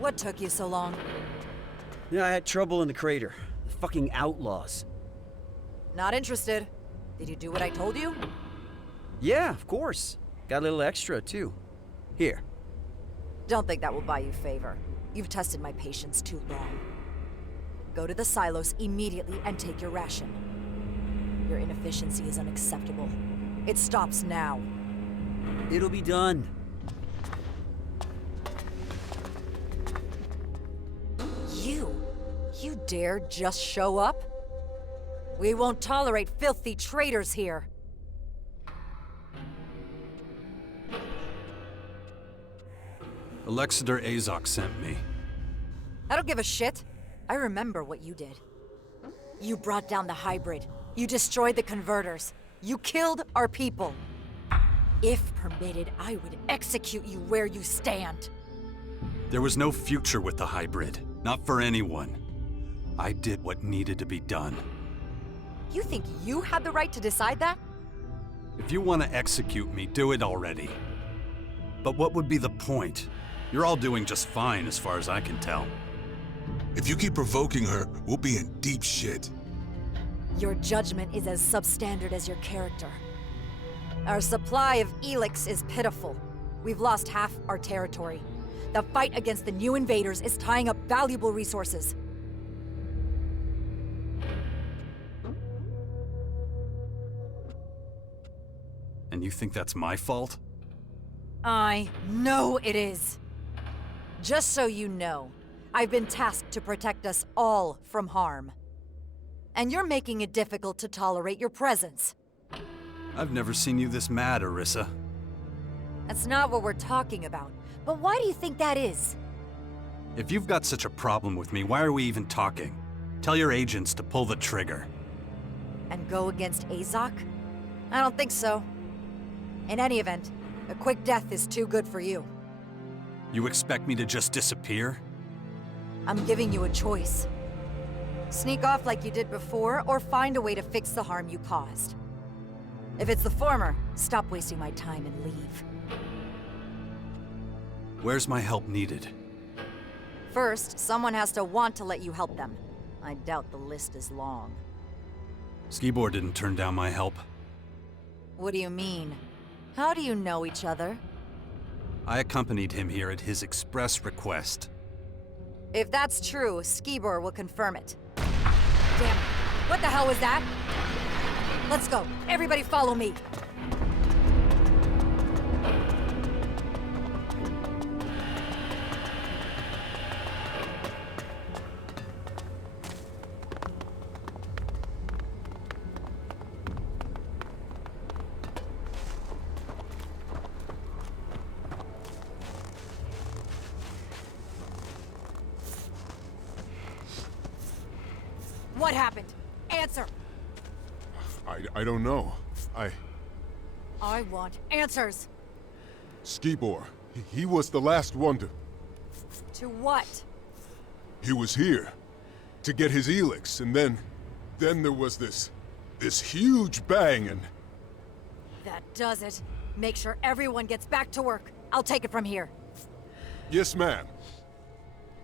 What took you so long? Yeah, I had trouble in the crater. The fucking outlaws. Not interested. Did you do what I told you? Yeah, of course. Got a little extra, too. Here. Don't think that will buy you favor. You've tested my patience too long. Go to the silos immediately and take your ration. Your inefficiency is unacceptable. It stops now. It'll be done. You dare just show up? We won't tolerate filthy traitors here. Alexander Azok sent me. I don't give a shit. I remember what you did. You brought down the hybrid. You destroyed the converters. You killed our people. If permitted, I would execute you where you stand. There was no future with the hybrid. Not for anyone. I did what needed to be done. You think you had the right to decide that? If you want to execute me, do it already. But what would be the point? You're all doing just fine as far as I can tell. If you keep provoking her, we'll be in deep shit. Your judgment is as substandard as your character. Our supply of Elex is pitiful. We've lost half our territory. The fight against the new invaders is tying up valuable resources. And you think that's my fault? I know it is. Just so you know, I've been tasked to protect us all from harm. And you're making it difficult to tolerate your presence. I've never seen you this mad, Orisa. That's not what we're talking about. But why do you think that is? If you've got such a problem with me, why are we even talking? Tell your agents to pull the trigger. And go against Azok? I don't think so. In any event, a quick death is too good for you. You expect me to just disappear? I'm giving you a choice. Sneak off like you did before, or find a way to fix the harm you caused. If it's the former, stop wasting my time and leave. Where's my help needed? First, someone has to want to let you help them. I doubt the list is long. Skibor didn't turn down my help. What do you mean? How do you know each other? I accompanied him here at his express request. If that's true, Skibor will confirm it. Damn it. What the hell was that? Let's go. Everybody follow me. What happened? Answer! I don't know. I want answers! Skibor, he was the last one to... To what? He was here to get his Elex, and then there was this huge bang, and... That does it. Make sure everyone gets back to work. I'll take it from here. Yes, ma'am.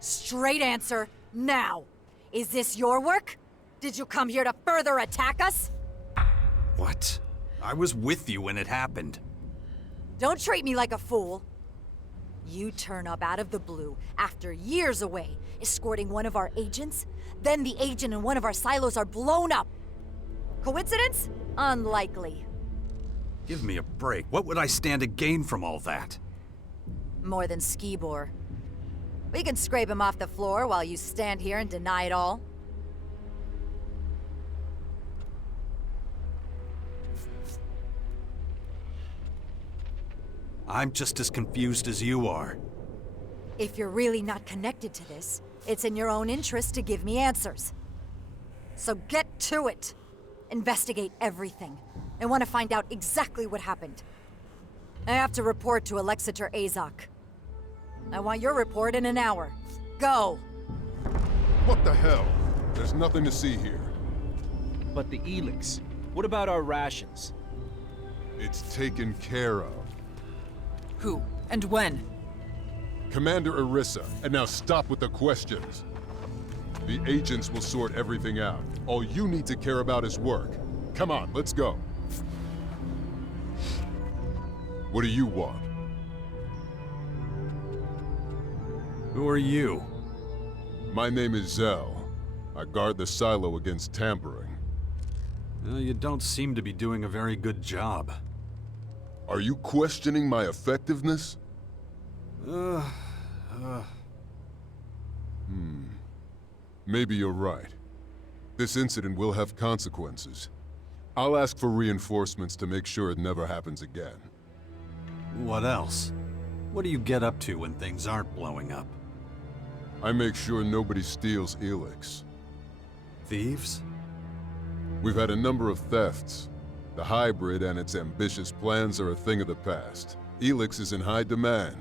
Straight answer, now. Is this your work? Did you come here to further attack us? What? I was with you when it happened. Don't treat me like a fool. You turn up out of the blue after years away, escorting one of our agents. Then the agent in one of our silos are blown up. Coincidence? Unlikely. Give me a break. What would I stand to gain from all that? More than Skibor. We can scrape him off the floor while you stand here and deny it all. I'm just as confused as you are. If you're really not connected to this, it's in your own interest to give me answers. So get to it. Investigate everything. I want to find out exactly what happened. I have to report to Alexander Azok. I want your report in an hour. Go! What the hell? There's nothing to see here. But the Elex, what about our rations? It's taken care of. Who? And when? Commander Orisa, and now stop with the questions. The agents will sort everything out. All you need to care about is work. Come on, let's go. What do you want? Who are you? My name is Zell. I guard the silo against tampering. You don't seem to be doing a very good job. Are you questioning my effectiveness? Maybe you're right. This incident will have consequences. I'll ask for reinforcements to make sure it never happens again. What else? What do you get up to when things aren't blowing up? I make sure nobody steals Elex. Thieves? We've had a number of thefts. The hybrid and its ambitious plans are a thing of the past. Elex is in high demand.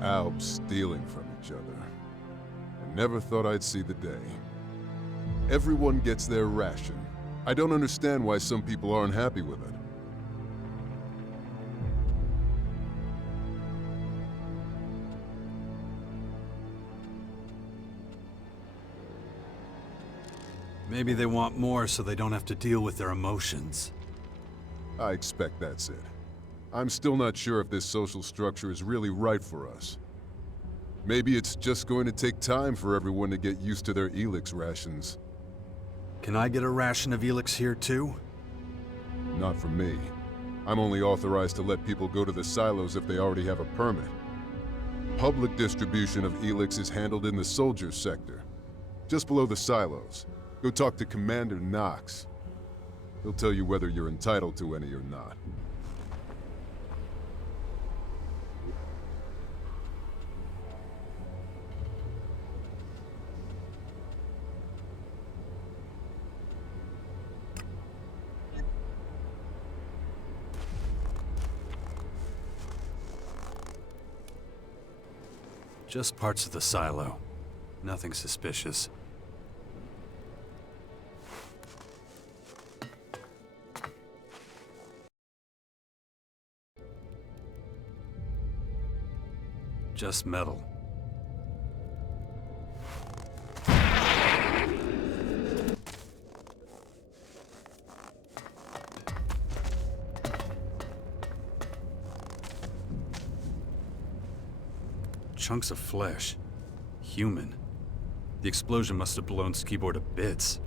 Albs stealing from each other. I never thought I'd see the day. Everyone gets their ration. I don't understand why some people aren't happy with it. Maybe they want more so they don't have to deal with their emotions. I expect that's it. I'm still not sure if this social structure is really right for us. Maybe it's just going to take time for everyone to get used to their Elex rations. Can I get a ration of Elex here too? Not for me. I'm only authorized to let people go to the silos if they already have a permit. Public distribution of Elex is handled in the soldiers sector, just below the silos. Go talk to Commander Knox. He'll tell you whether you're entitled to any or not. Just parts of the silo. Nothing suspicious. Just metal. Chunks of flesh. Human. The explosion must have blown Skibor to bits.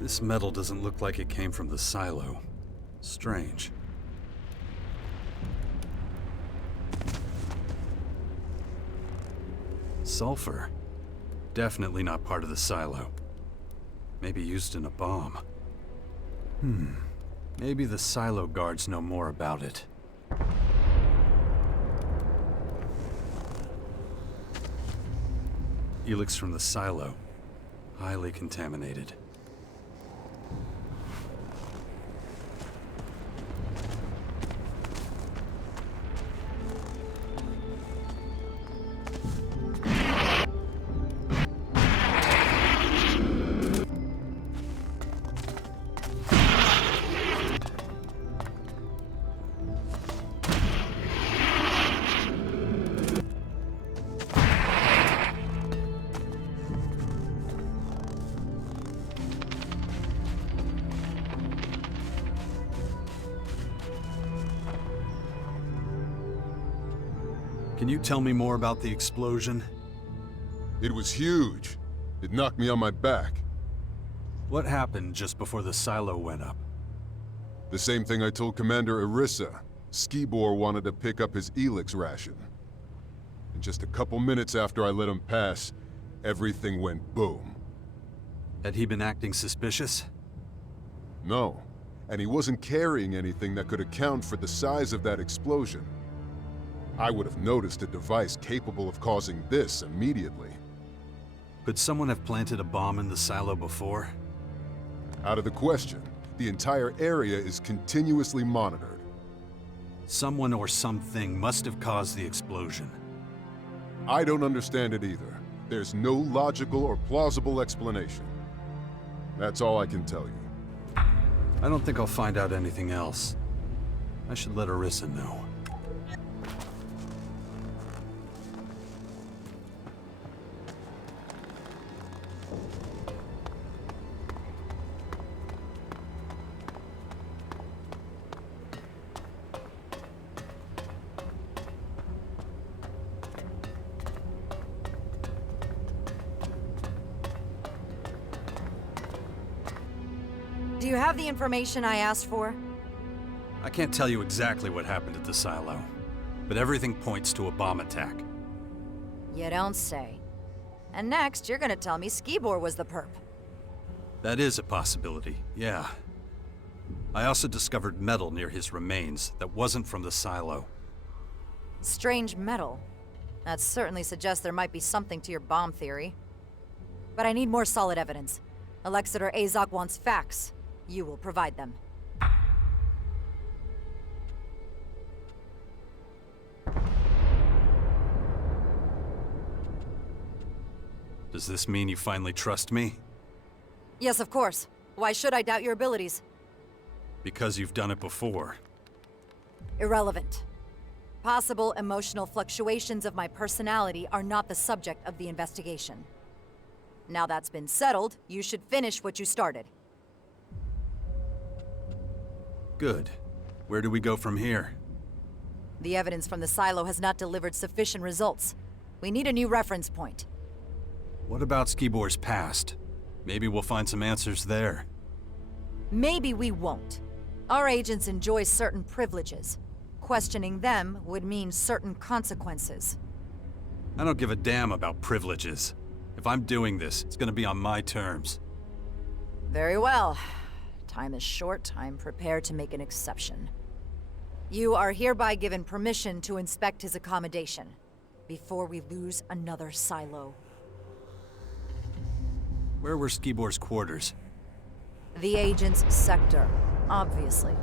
This metal doesn't look like it came from the silo. Strange. Sulfur. Definitely not part of the silo. Maybe used in a bomb. Maybe the silo guards know more about it. Elex from the silo. Highly contaminated. Can you tell me more about the explosion? It was huge. It knocked me on my back. What happened just before the silo went up? The same thing I told Commander Orisa. Skibor wanted to pick up his Elex ration. And just a couple minutes after I let him pass, everything went boom. Had he been acting suspicious? No, and he wasn't carrying anything that could account for the size of that explosion. I would have noticed a device capable of causing this immediately. Could someone have planted a bomb in the silo before? Out of the question. The entire area is continuously monitored. Someone or something must have caused the explosion. I don't understand it either. There's no logical or plausible explanation. That's all I can tell you. I don't think I'll find out anything else. I should let Arissa know. Do you have the information I asked for? I can't tell you exactly what happened at the silo, but everything points to a bomb attack. You don't say. And next, you're gonna tell me Skibor was the perp. That is a possibility, yeah. I also discovered metal near his remains that wasn't from the silo. Strange metal. That certainly suggests there might be something to your bomb theory. But I need more solid evidence. Alexander Azok wants facts. You will provide them. Does this mean you finally trust me? Yes, of course. Why should I doubt your abilities? Because you've done it before. Irrelevant. Possible emotional fluctuations of my personality are not the subject of the investigation. Now that's been settled, you should finish what you started. Good. Where do we go from here? The evidence from the silo has not delivered sufficient results. We need a new reference point. What about Skibor's past? Maybe we'll find some answers there. Maybe we won't. Our agents enjoy certain privileges. Questioning them would mean certain consequences. I don't give a damn about privileges. If I'm doing this, it's gonna be on my terms. Very well. Time is short. I'm prepared to make an exception. You are hereby given permission to inspect his accommodation before we lose another silo. Where were Skibor's quarters? The agent's sector, obviously.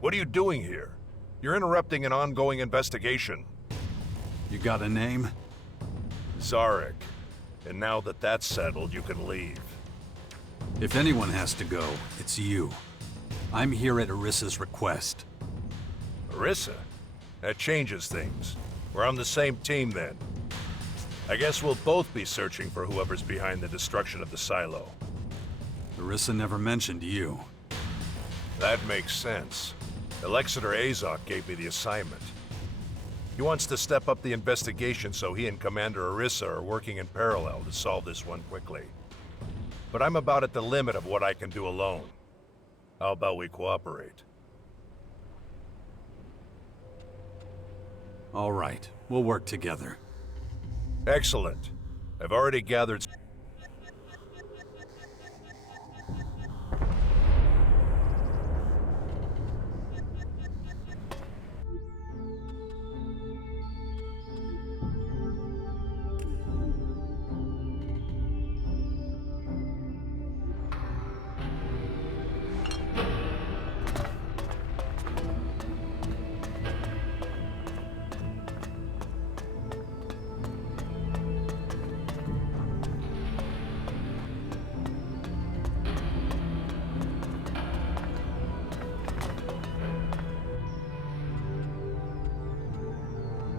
What are you doing here? You're interrupting an ongoing investigation. You got a name? Zarek. And now that that's settled, you can leave. If anyone has to go, it's you. I'm here at Arissa's request. Arissa? That changes things. We're on the same team then. I guess we'll both be searching for whoever's behind the destruction of the silo. Arissa never mentioned you. That makes sense. Alexander Azok gave me the assignment. He wants to step up the investigation so he and Commander Arissa are working in parallel to solve this one quickly. But I'm about at the limit of what I can do alone. How about we cooperate? All right, we'll work together. Excellent. I've already gathered...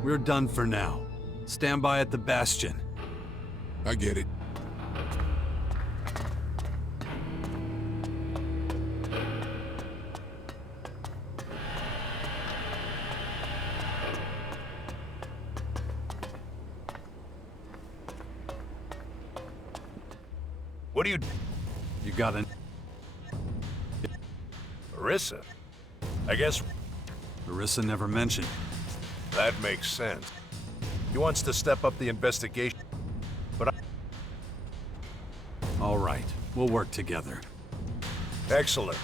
We're done for now. Stand by at the Bastion. I get it. What do you... You got an... Arissa? I guess Arissa never mentioned. that makes sense. He wants to step up the investigation, but All right, we'll work together. Excellent.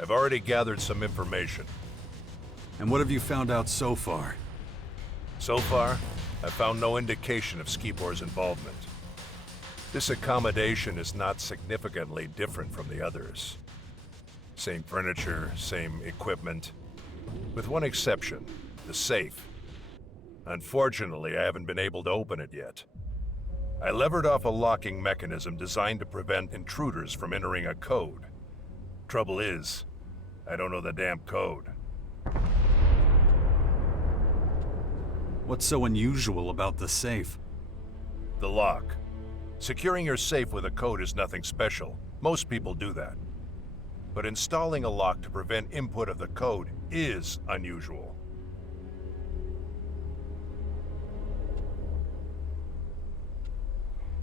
I've already gathered some information. And what have you found out so far? So far, I've found no indication of Skibor's involvement. This accommodation is not significantly different from the others. Same furniture, same equipment. With one exception, the safe. Unfortunately, I haven't been able to open it yet. I levered off a locking mechanism designed to prevent intruders from entering a code. Trouble is, I don't know the damn code. What's so unusual about the safe? The lock. Securing your safe with a code is nothing special. Most people do that. But installing a lock to prevent input of the code is unusual.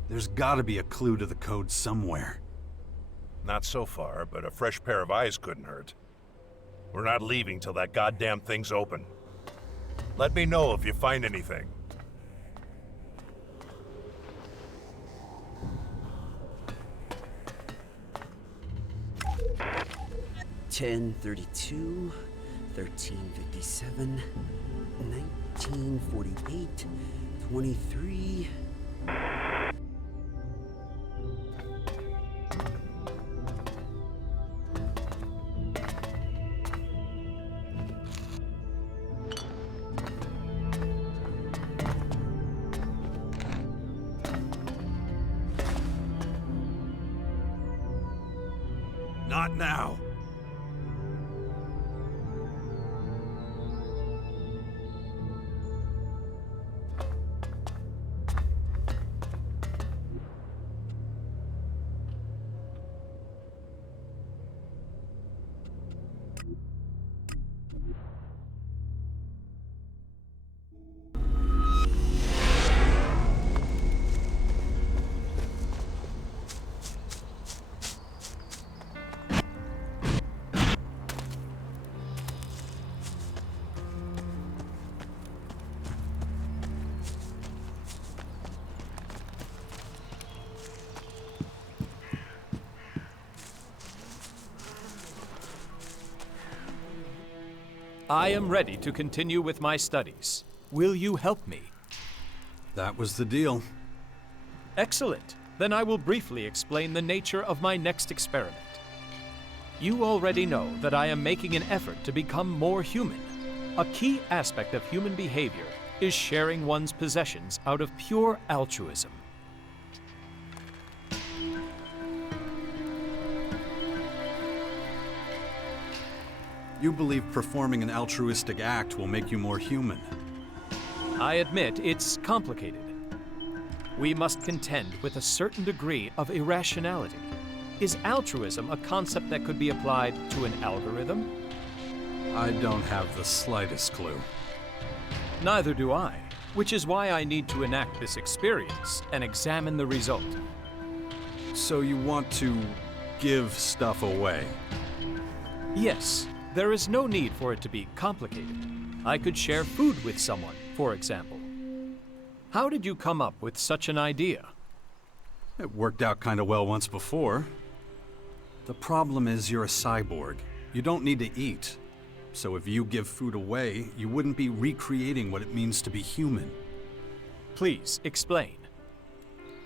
There's gotta be a clue to the code somewhere. Not so far, but a fresh pair of eyes couldn't hurt. We're not leaving till that goddamn thing's open. Let me know if you find anything. $10.32, $13.57, $19.48, $23. Not now. I am ready to continue with my studies. Will you help me? That was the deal. Excellent. Then I will briefly explain the nature of my next experiment. You already know that I am making an effort to become more human. A key aspect of human behavior is sharing one's possessions out of pure altruism. You believe performing an altruistic act will make you more human. I admit it's complicated. We must contend with a certain degree of irrationality. Is altruism a concept that could be applied to an algorithm? I don't have the slightest clue. Neither do I, which is why I need to enact this experience and examine the result. So you want to give stuff away? Yes, there is no need for it to be complicated. I could share food with someone, for example. How did you come up with such an idea? It worked out kind of well once before. The problem is you're a cyborg. You don't need to eat. So if you give food away, you wouldn't be recreating what it means to be human. Please, explain.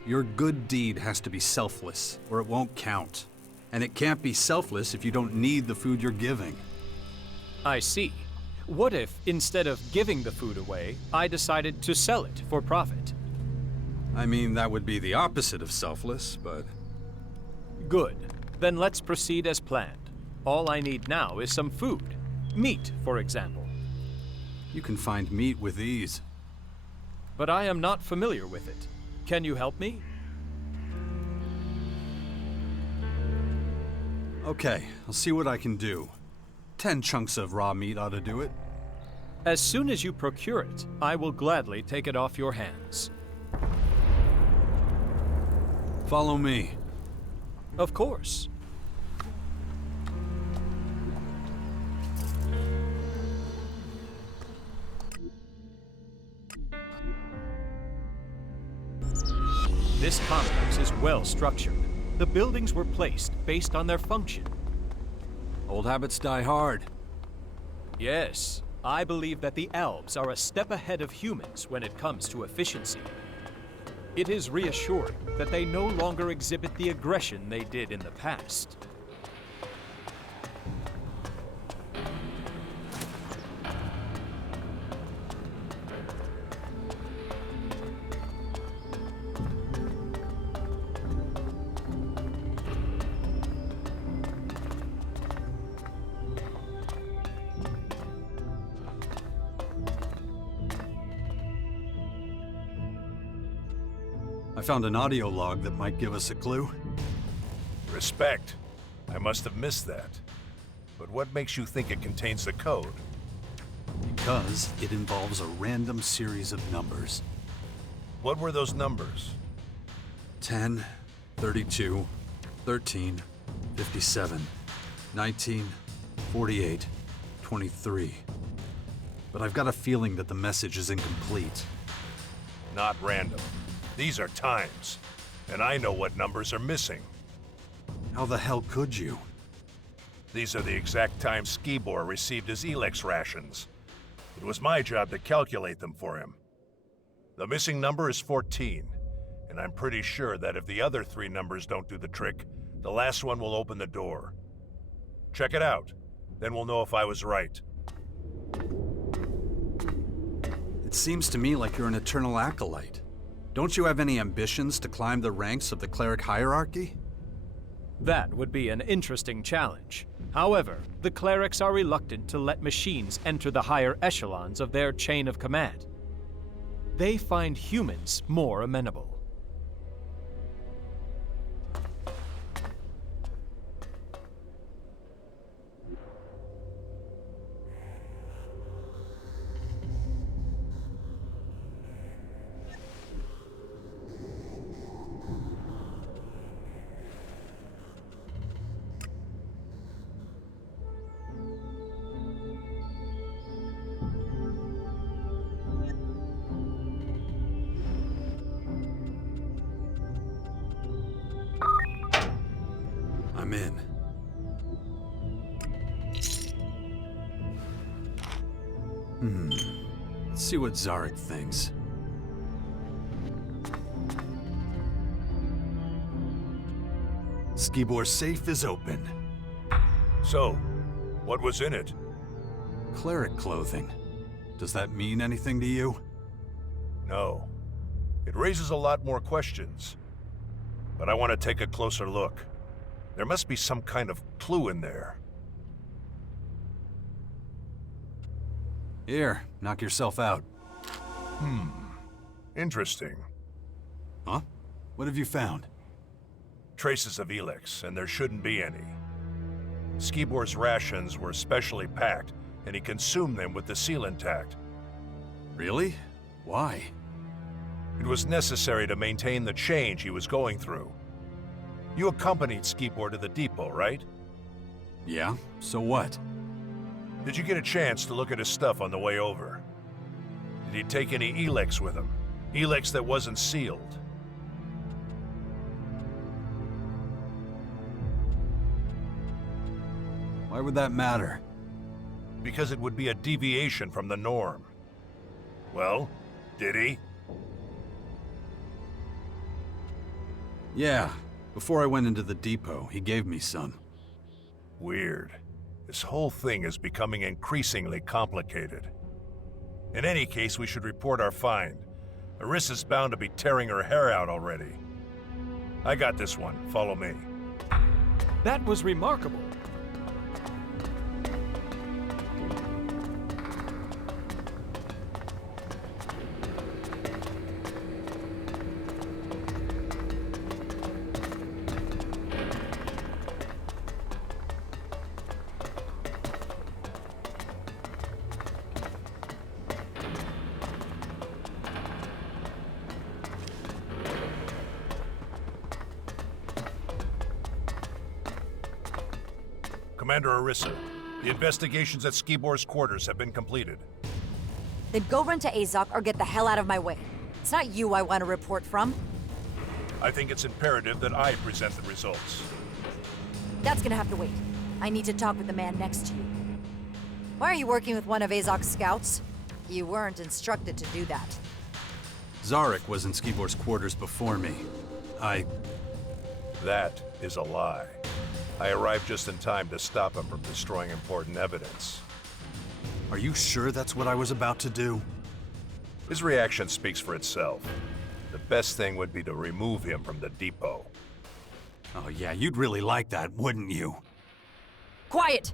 Your good deed has to be selfless, or it won't count. And it can't be selfless if you don't need the food you're giving. I see. What if, instead of giving the food away, I decided to sell it for profit? I mean, that would be the opposite of selfless, but... Good. Then let's proceed as planned. All I need now is some food. Meat, for example. You can find meat with ease. But I am not familiar with it. Can you help me? Okay, I'll see what I can do. 10 chunks of raw meat ought to do it. As soon as you procure it, I will gladly take it off your hands. Follow me. Of course. This complex is well structured. The buildings were placed based on their function. Old habits die hard. Yes, I believe that the elves are a step ahead of humans when it comes to efficiency. It is reassuring that they no longer exhibit the aggression they did in the past. I found an audio log that might give us a clue. Respect. I must have missed that. But what makes you think it contains the code? Because it involves a random series of numbers. What were those numbers? 10, 32, 13, 57, 19, 48, 23. But I've got a feeling that the message is incomplete. Not random. These are times. And I know what numbers are missing. How the hell could you? These are the exact times Skibor received his Elex rations. It was my job to calculate them for him. The missing number is 14, and I'm pretty sure that if the other 3 numbers don't do the trick, the last one will open the door. Check it out, then we'll know if I was right. It seems to me like you're an eternal acolyte. Don't you have any ambitions to climb the ranks of the cleric hierarchy? That would be an interesting challenge. However, the clerics are reluctant to let machines enter the higher echelons of their chain of command. They find humans more amenable. I'm in. Let's see what Zarek thinks. Skibor's safe is open. So, what was in it? Cleric clothing. Does that mean anything to you? No. It raises a lot more questions. But I want to take a closer look. There must be some kind of clue in there. Here, knock yourself out. Interesting. Huh? What have you found? Traces of Elex, and there shouldn't be any. Skibor's rations were specially packed, and he consumed them with the seal intact. Really? Why? It was necessary to maintain the change he was going through. You accompanied Skibor to the depot, right? Yeah, so what? Did you get a chance to look at his stuff on the way over? Did he take any Elex with him? Elex that wasn't sealed? Why would that matter? Because it would be a deviation from the norm. Well, did he? Yeah, before I went into the depot, he gave me some. Weird. This whole thing is becoming increasingly complicated. In any case, we should report our find. Arissa's bound to be tearing her hair out already. I got this one. Follow me. That was remarkable. Commander Arissa, the investigations at Skibor's quarters have been completed. Then go run to Azok or get the hell out of my way. It's not you I want to report from. I think it's imperative that I present the results. That's gonna have to wait. I need to talk with the man next to you. Why are you working with one of Azok's scouts? You weren't instructed to do that. Zarek was in Skibor's quarters before me. That is a lie. I arrived just in time to stop him from destroying important evidence. Are you sure that's what I was about to do? His reaction speaks for itself. The best thing would be to remove him from the depot. Oh yeah, you'd really like that, wouldn't you? Quiet!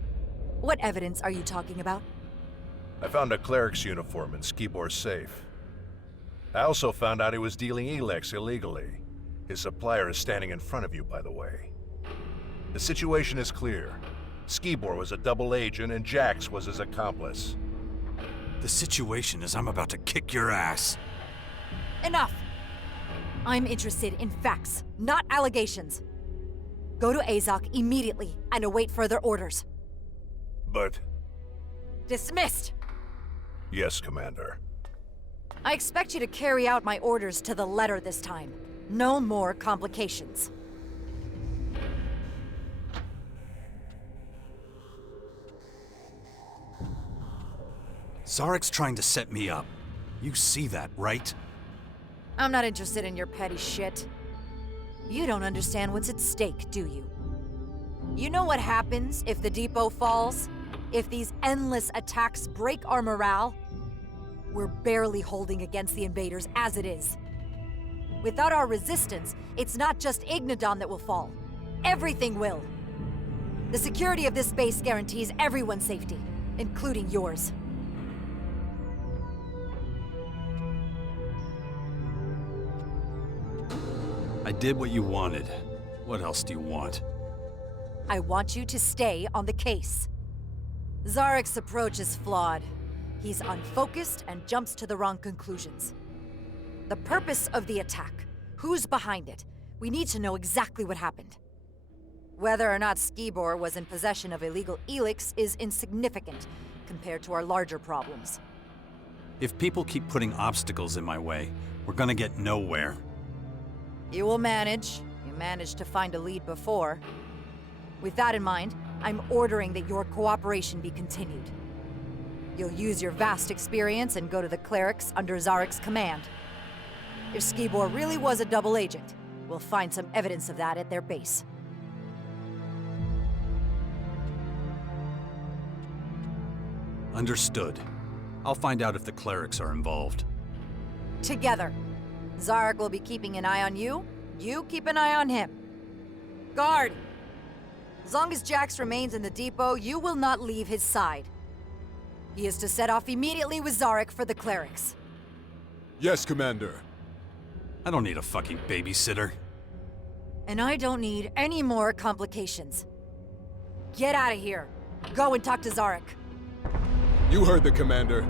What evidence are you talking about? I found a cleric's uniform in Skibor's safe. I also found out he was dealing Elex illegally. His supplier is standing in front of you, by the way. The situation is clear. Skibor was a double agent and Jax was his accomplice. The situation is I'm about to kick your ass. Enough! I'm interested in facts, not allegations. Go to Azok immediately and await further orders. But... Dismissed! Yes, Commander. I expect you to carry out my orders to the letter this time. No more complications. Zarek's trying to set me up. You see that, right? I'm not interested in your petty shit. You don't understand what's at stake, do you? You know what happens if the depot falls? If these endless attacks break our morale? We're barely holding against the invaders as it is. Without our resistance, it's not just Ignodon that will fall. Everything will. The security of this base guarantees everyone's safety, including yours. I did what you wanted. What else do you want? I want you to stay on the case. Zarek's approach is flawed. He's unfocused and jumps to the wrong conclusions. The purpose of the attack, who's behind it, we need to know exactly what happened. Whether or not Skibor was in possession of illegal Elex is insignificant compared to our larger problems. If people keep putting obstacles in my way, we're gonna get nowhere. You will manage. You managed to find a lead before. With that in mind, I'm ordering that your cooperation be continued. You'll use your vast experience and go to the clerics under Zarek's command. If Skibor really was a double agent, we'll find some evidence of that at their base. Understood. I'll find out if the clerics are involved. Together. Zarek will be keeping an eye on you. You keep an eye on him. Guard! As long as Jax remains in the depot, you will not leave his side. He is to set off immediately with Zarek for the clerics. Yes, Commander. I don't need a fucking babysitter. And I don't need any more complications. Get out of here. Go and talk to Zarek. You heard the Commander.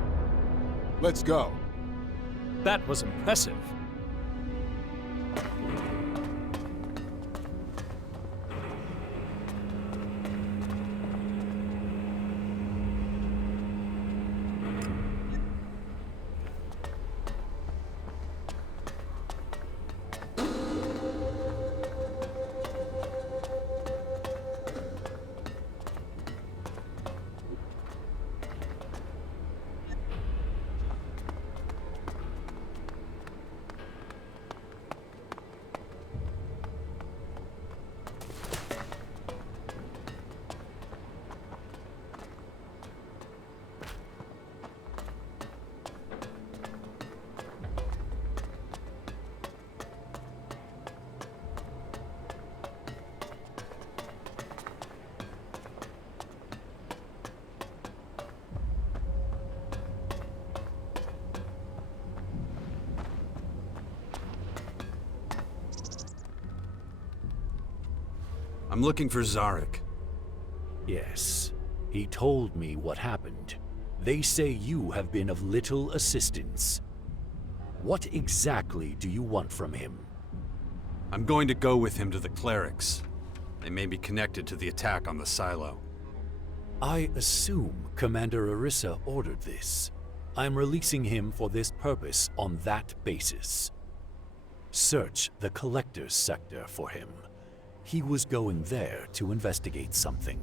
Let's go. That was impressive. I'm looking for Zarek. Yes, he told me what happened. They say you have been of little assistance. What exactly do you want from him? I'm going to go with him to the clerics. They may be connected to the attack on the silo. I assume Commander Arissa ordered this. I'm releasing him for this purpose on that basis. Search the Collector's sector for him. He was going there to investigate something.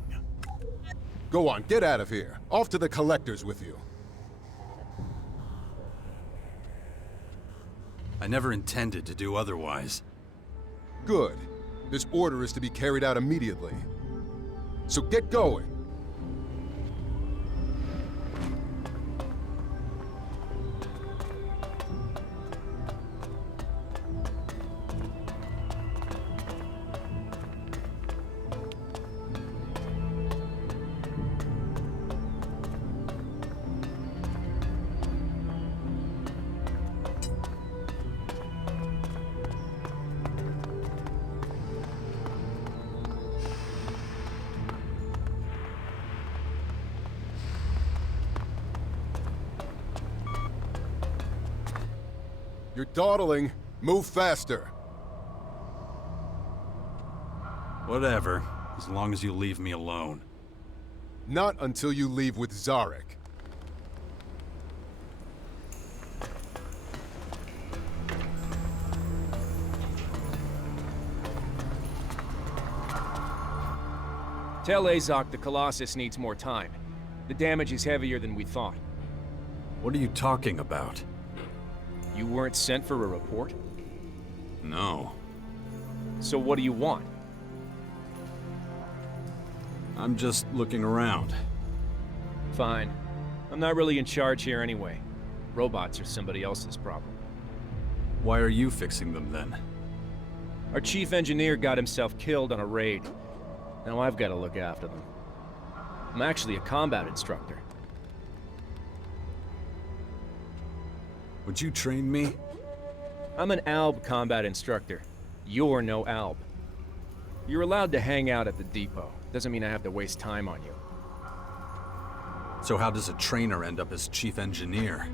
Go on, get out of here. Off to the Collectors with you. I never intended to do otherwise. Good. This order is to be carried out immediately. So get going. You're dawdling. Move faster. Whatever, as long as you leave me alone. Not until you leave with Zarek. Tell Azok the Colossus needs more time. The damage is heavier than we thought. What are you talking about? You weren't sent for a report? No. So what do you want? I'm just looking around. Fine. I'm not really in charge here anyway. Robots are somebody else's problem. Why are you fixing them then? Our chief engineer got himself killed on a raid. Now I've got to look after them. I'm actually a combat instructor. Would you train me? I'm an ALB combat instructor. You're no ALB. You're allowed to hang out at the depot. Doesn't mean I have to waste time on you. So how does a trainer end up as chief engineer?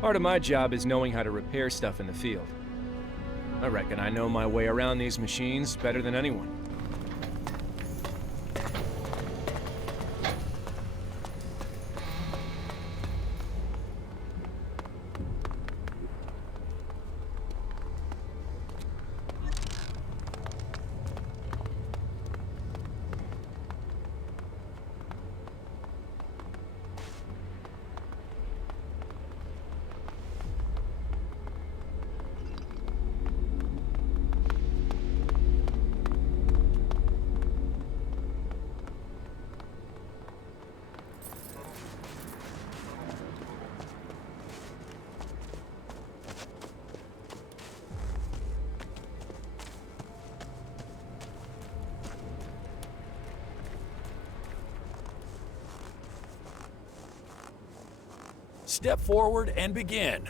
Part of my job is knowing how to repair stuff in the field. I reckon I know my way around these machines better than anyone. Step forward and begin.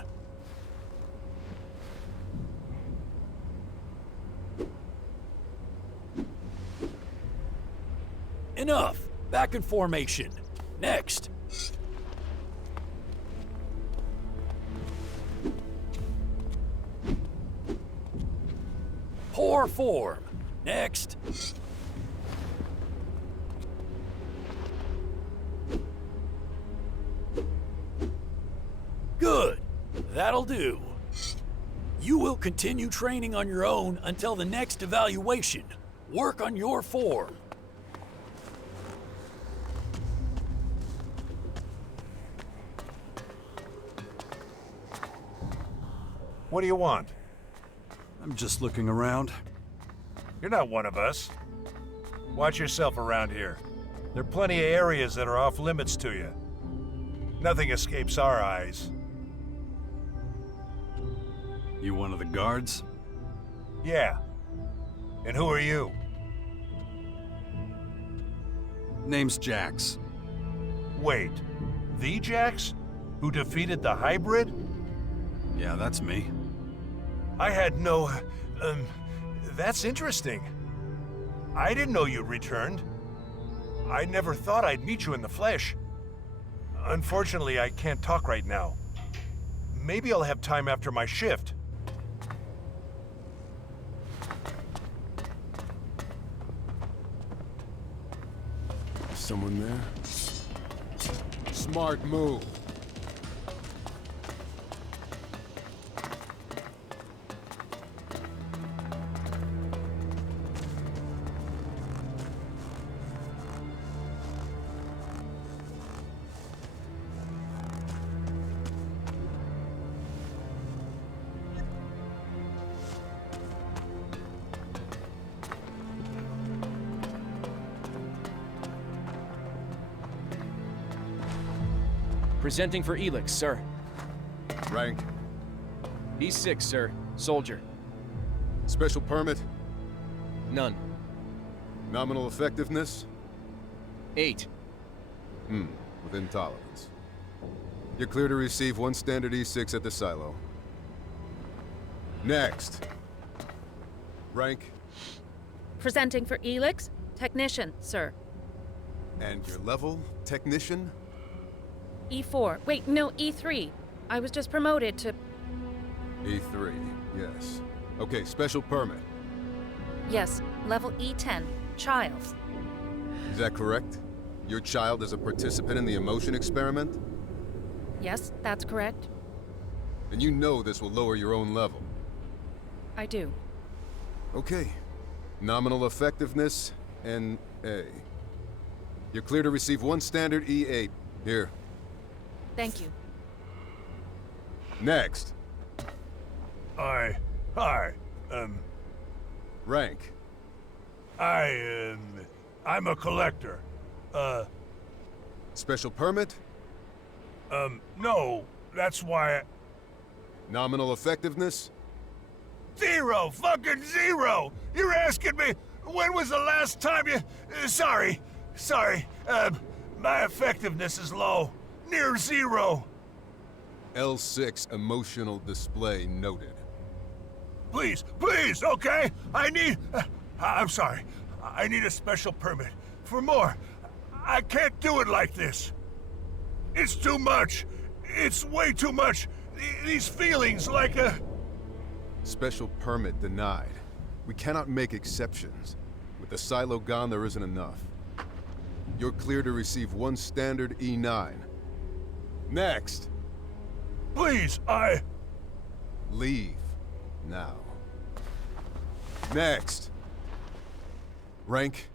Enough. Back in formation. Next. Poor form. Next. Good. That'll do. You will continue training on your own until the next evaluation. Work on your form. What do you want? I'm just looking around. You're not one of us. Watch yourself around here. There are plenty of areas that are off limits to you. Nothing escapes our eyes. You one of the guards? Yeah. And who are you? Name's Jax. Wait, the Jax? Who defeated the hybrid? Yeah, that's me. I had no... that's interesting. I didn't know you'd returned. I never thought I'd meet you in the flesh. Unfortunately, I can't talk right now. Maybe I'll have time after my shift. Someone there? Smart move. Presenting for Elex, sir. Rank? E6, sir. Soldier. Special permit? None. Nominal effectiveness? 8. Within tolerance. You're clear to receive one standard E6 at the silo. Next. Rank? Presenting for Elex, technician, sir. And your level? Technician? E4. Wait, no, E3. I was just promoted to... E3, yes. Okay, special permit. Yes, level E10. Child. Is that correct? Your child is a participant in the emotion experiment? Yes, that's correct. And you know this will lower your own level. I do. Okay. Nominal effectiveness, NA. You're clear to receive one standard E8. Here. Thank you. Next. Hi. Rank. I'm a collector. Special permit? No, that's why Nominal effectiveness? 0! Fucking 0! You're asking me, when was the last time you... Sorry. My effectiveness is low. Near 0. L6 emotional display noted. Please, okay? I'm sorry. I need a special permit. For more. I can't do it like this. It's too much. It's way too much. These feelings like a... Special permit denied. We cannot make exceptions. With the silo gone, there isn't enough. You're clear to receive one standard E9. Next! Please, Leave. Now. Next! Rank?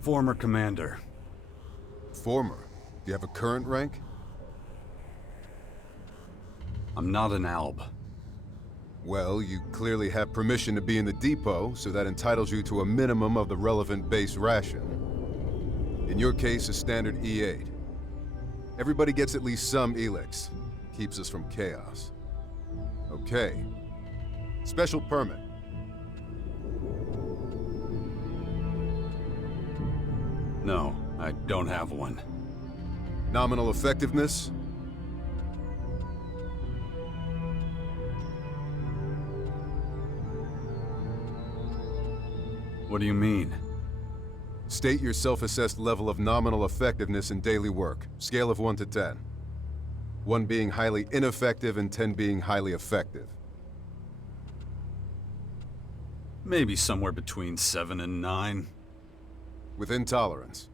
Former commander. Former. Do you have a current rank? I'm not an Alb. Well, you clearly have permission to be in the depot, so that entitles you to a minimum of the relevant base ration. In your case, a standard E8. Everybody gets at least some Elex. Keeps us from chaos. Okay. Special permit. No, I don't have one. Nominal effectiveness? What do you mean? State your self-assessed level of nominal effectiveness in daily work. Scale of 1 to 10. 1 being highly ineffective and 10 being highly effective. Maybe somewhere between 7 and 9. Within tolerance.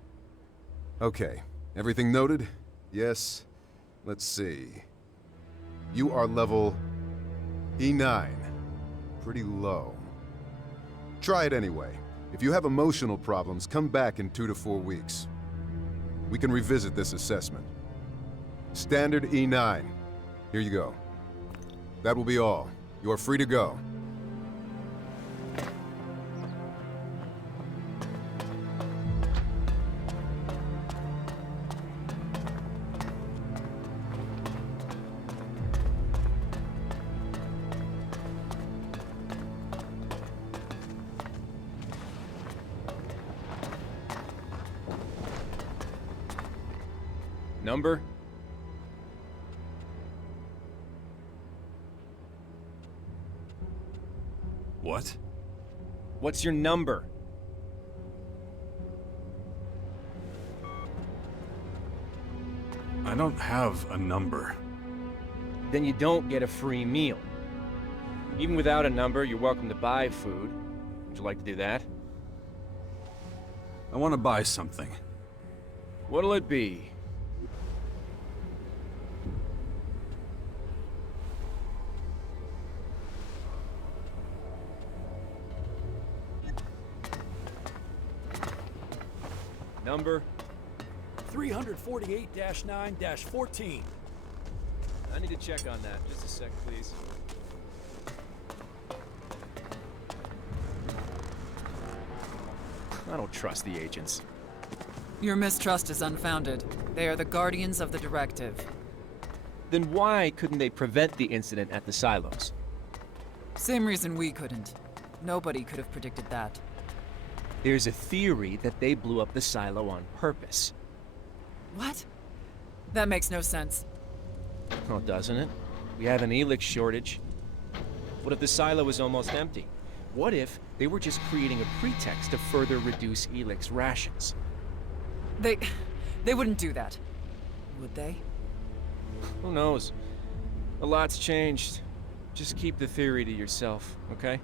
Okay, everything noted? Yes. Let's see. You are level E9. Pretty low. Try it anyway. If you have emotional problems, come back in 2 to 4 weeks. We can revisit this assessment. Standard E9. Here you go. That will be all. You are free to go. Number? What? What's your number? I don't have a number. Then you don't get a free meal. Even without a number, you're welcome to buy food. Would you like to do that? I want to buy something. What'll it be? Number? 348-9-14. I need to check on that. Just a sec, please. I don't trust the agents. Your mistrust is unfounded. They are the guardians of the directive. Then why couldn't they prevent the incident at the silos? Same reason we couldn't. Nobody could have predicted that. There's a theory that they blew up the silo on purpose. What? That makes no sense. Oh, doesn't it? We have an Elex shortage. What if the silo is almost empty? What if they were just creating a pretext to further reduce Elex rations? They wouldn't do that. Would they? Who knows? A lot's changed. Just keep the theory to yourself, okay?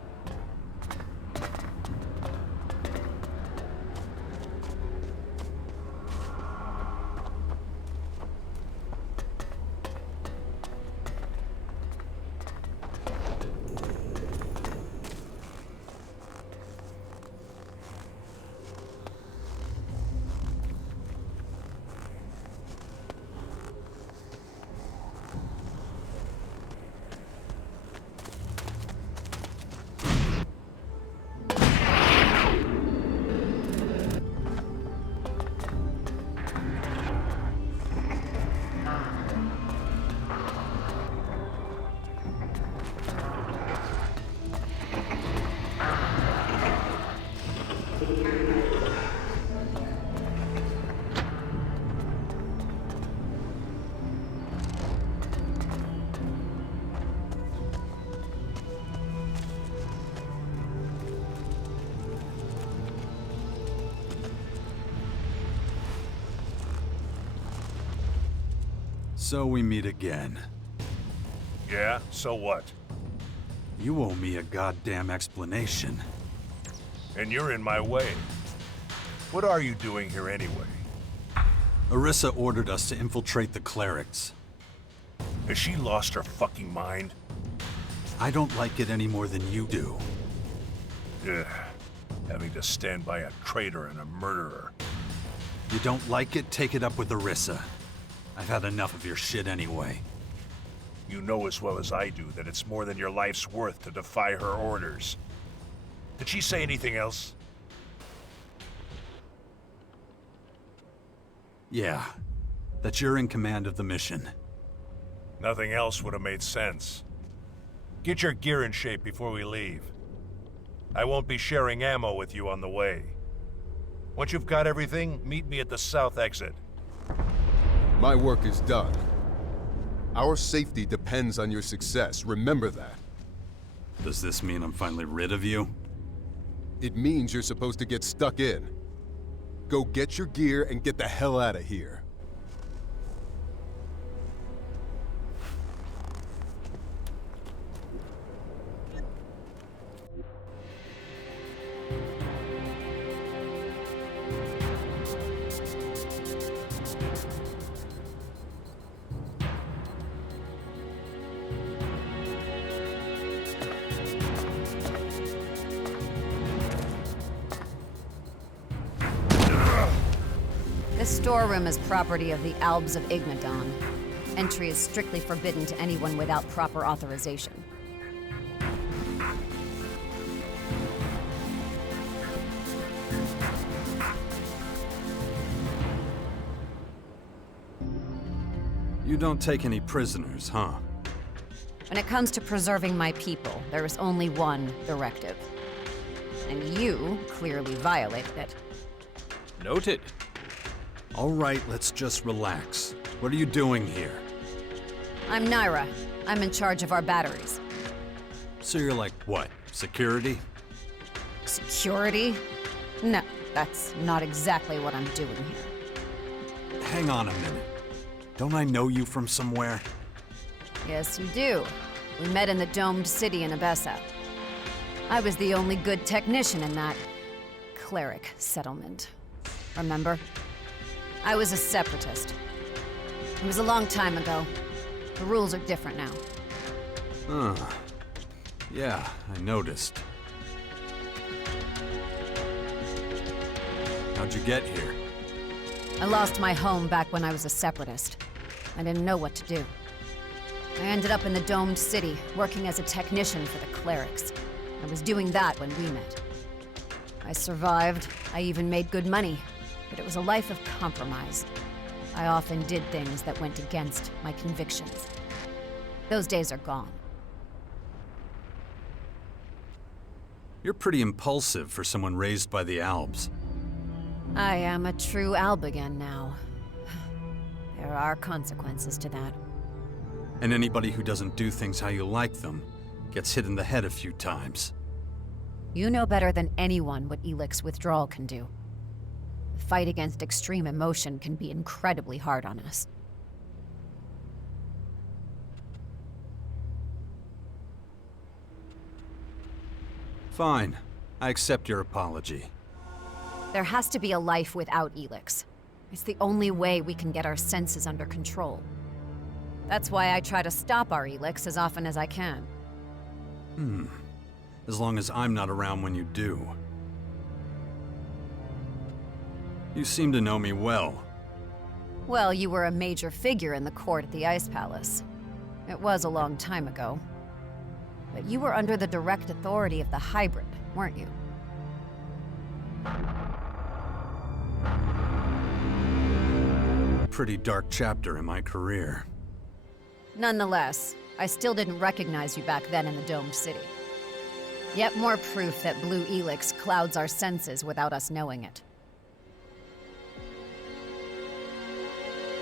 So we meet again. Yeah, so what? You owe me a goddamn explanation. And you're in my way. What are you doing here anyway? Arissa ordered us to infiltrate the clerics. Has she lost her fucking mind? I don't like it any more than you do. Ugh. Having to stand by a traitor and a murderer. You don't like it? Take it up with Arissa. I've had enough of your shit anyway. You know as well as I do that it's more than your life's worth to defy her orders. Did she say anything else? Yeah, that you're in command of the mission. Nothing else would have made sense. Get your gear in shape before we leave. I won't be sharing ammo with you on the way. Once you've got everything, meet me at the south exit. My work is done. Our safety depends on your success. Remember that. Does this mean I'm finally rid of you? It means you're supposed to get stuck in. Go get your gear and get the hell out of here. This storeroom is property of the Albs of Igmadon. Entry is strictly forbidden to anyone without proper authorization. You don't take any prisoners, huh? When it comes to preserving my people, there is only one directive. And you clearly violated it. Noted. All right, let's just relax. What are you doing here? I'm Naira. I'm in charge of our batteries. So you're like, what, security? Security? No, that's not exactly what I'm doing here. Hang on a minute. Don't I know you from somewhere? Yes, you do. We met in the domed city in Abessa. I was the only good technician in that cleric settlement. Remember? I was a separatist. It was a long time ago. The rules are different now. Huh. Yeah, I noticed. How'd you get here? I lost my home back when I was a separatist. I didn't know what to do. I ended up in the domed city, working as a technician for the clerics. I was doing that when we met. I survived. I even made good money. But it was a life of compromise. I often did things that went against my convictions. Those days are gone. You're pretty impulsive for someone raised by the Albs. I am a true Albigan now. There are consequences to that. And anybody who doesn't do things how you like them gets hit in the head a few times. You know better than anyone what Elex withdrawal can do. The fight against extreme emotion can be incredibly hard on us. Fine. I accept your apology. There has to be a life without Elex. It's the only way we can get our senses under control. That's why I try to stop our Elex as often as I can. As long as I'm not around when you do. You seem to know me well. Well, you were a major figure in the court at the Ice Palace. It was a long time ago. But you were under the direct authority of the Hybrid, weren't you? Pretty dark chapter in my career. Nonetheless, I still didn't recognize you back then in the domed city. Yet more proof that Blue Elex clouds our senses without us knowing it.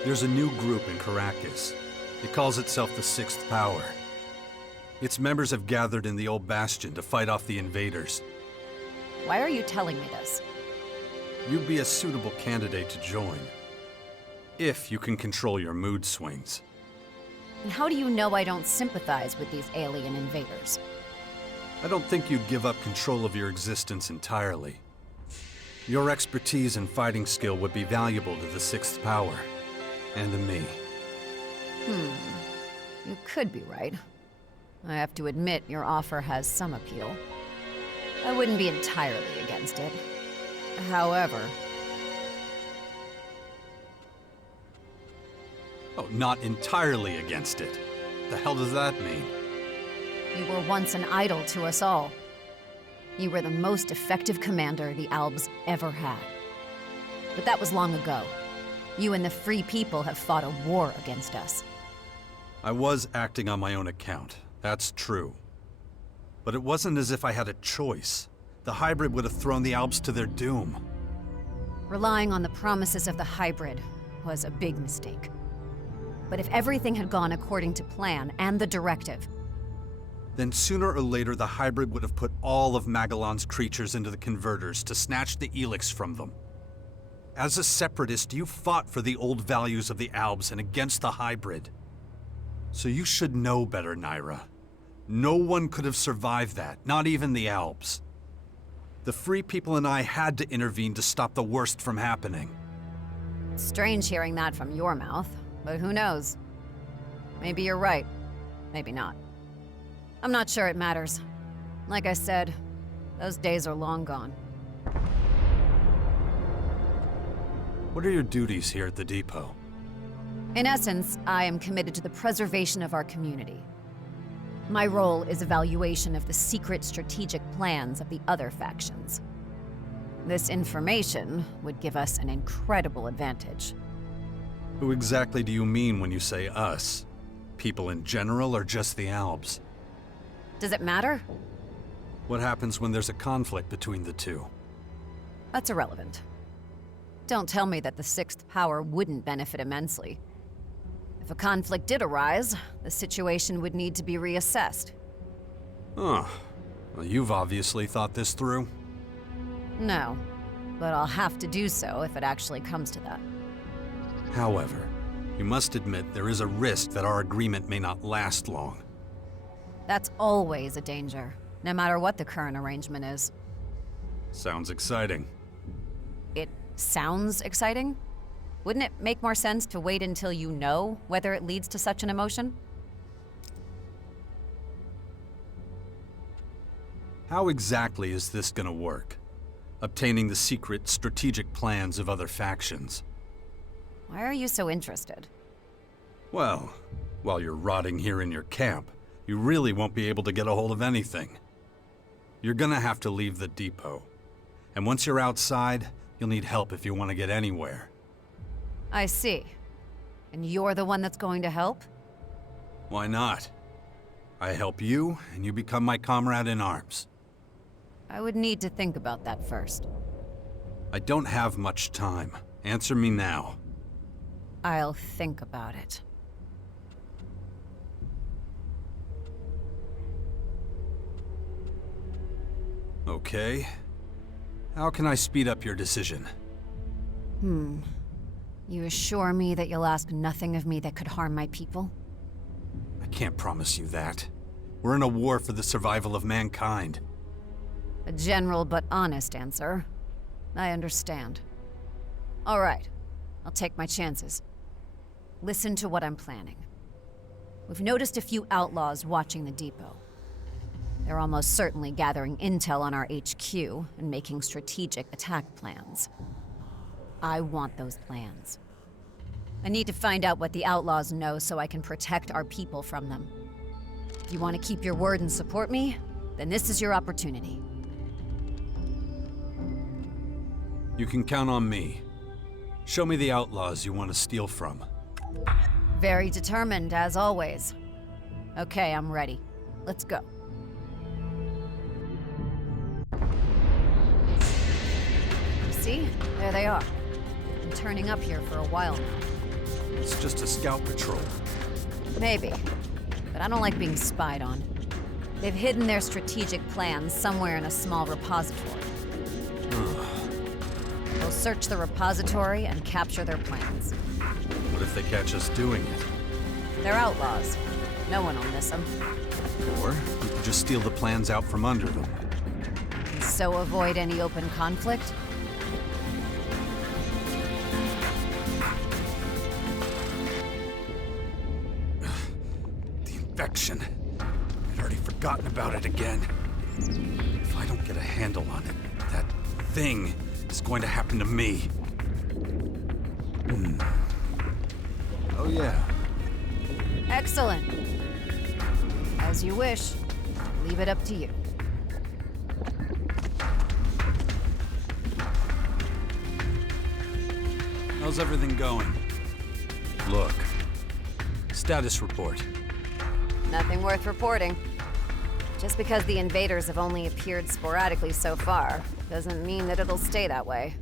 There's a new group in Caracas. It calls itself the Sixth Power. Its members have gathered in the old bastion to fight off the invaders. Why are you telling me this? You'd be a suitable candidate to join. If you can control your mood swings. And how do you know I don't sympathize with these alien invaders? I don't think you'd give up control of your existence entirely. Your expertise and fighting skill would be valuable to the Sixth Power. And to me. You could be right. I have to admit, your offer has some appeal. I wouldn't be entirely against it. However... Oh, not entirely against it. The hell does that mean? You were once an idol to us all. You were the most effective commander the Albs ever had. But that was long ago. You and the Free People have fought a war against us. I was acting on my own account. That's true. But it wasn't as if I had a choice. The Hybrid would have thrown the Albs to their doom. Relying on the promises of the hybrid was a big mistake. But if everything had gone according to plan and the directive, then sooner or later the hybrid would have put all of Magellan's creatures into the converters to snatch the Elex from them. As a separatist, you fought for the old values of the Albs and against the hybrid. So you should know better, Naira. No one could have survived that, not even the Albs. The Free People and I had to intervene to stop the worst from happening. it's strange hearing that from your mouth, but who knows? Maybe you're right, maybe not. I'm not sure it matters. Like I said, those days are long gone. What are your duties here at the depot? In essence, I am committed to the preservation of our community. My role is evaluation of the secret strategic plans of the other factions. This information would give us an incredible advantage. Who exactly do you mean when you say us? People in general or just the Albs? Does it matter? What happens when there's a conflict between the two? That's irrelevant. Don't tell me that the Sixth Power wouldn't benefit immensely. If a conflict did arise, the situation would need to be reassessed. Oh, well, you've obviously thought this through. No, but I'll have to do so if it actually comes to that. However, you must admit there is a risk that our agreement may not last long. That's always a danger, no matter what the current arrangement is. Sounds exciting. It sounds exciting? Wouldn't it make more sense to wait until you know whether it leads to such an emotion? How exactly is this gonna work? Obtaining the secret, strategic plans of other factions. Why are you so interested? Well, while you're rotting here in your camp, you really won't be able to get a hold of anything. You're gonna have to leave the depot. And once you're outside, you'll need help if you want to get anywhere. I see. And you're the one that's going to help? Why not? I help you, and you become my comrade in arms. I would need to think about that first. I don't have much time. Answer me now. I'll think about it. Okay. How can I speed up your decision? You assure me that you'll ask nothing of me that could harm my people? I can't promise you that. We're in a war for the survival of mankind. A general but honest answer. I understand. All right. I'll take my chances. Listen to what I'm planning. We've noticed a few outlaws watching the depot. They're almost certainly gathering intel on our HQ and making strategic attack plans. I want those plans. I need to find out what the outlaws know so I can protect our people from them. If you want to keep your word and support me, then this is your opportunity. You can count on me. Show me the outlaws you want to steal from. Very determined, as always. Okay, I'm ready. Let's go. See? There they are. Been turning up here for a while now. It's just a scout patrol. Maybe. But I don't like being spied on. They've hidden their strategic plans somewhere in a small repository. We'll search the repository and capture their plans. What if they catch us doing it? They're outlaws. No one will miss them. Or we could just steal the plans out from under them. And so avoid any open conflict? The infection. I'd already forgotten about it again. If I don't get a handle on it, that thing is going to happen to me. Oh yeah. Excellent. As you wish. Leave it up to you. How's everything going? Look. Status report. Nothing worth reporting. Just because the invaders have only appeared sporadically so far, doesn't mean that it'll stay that way.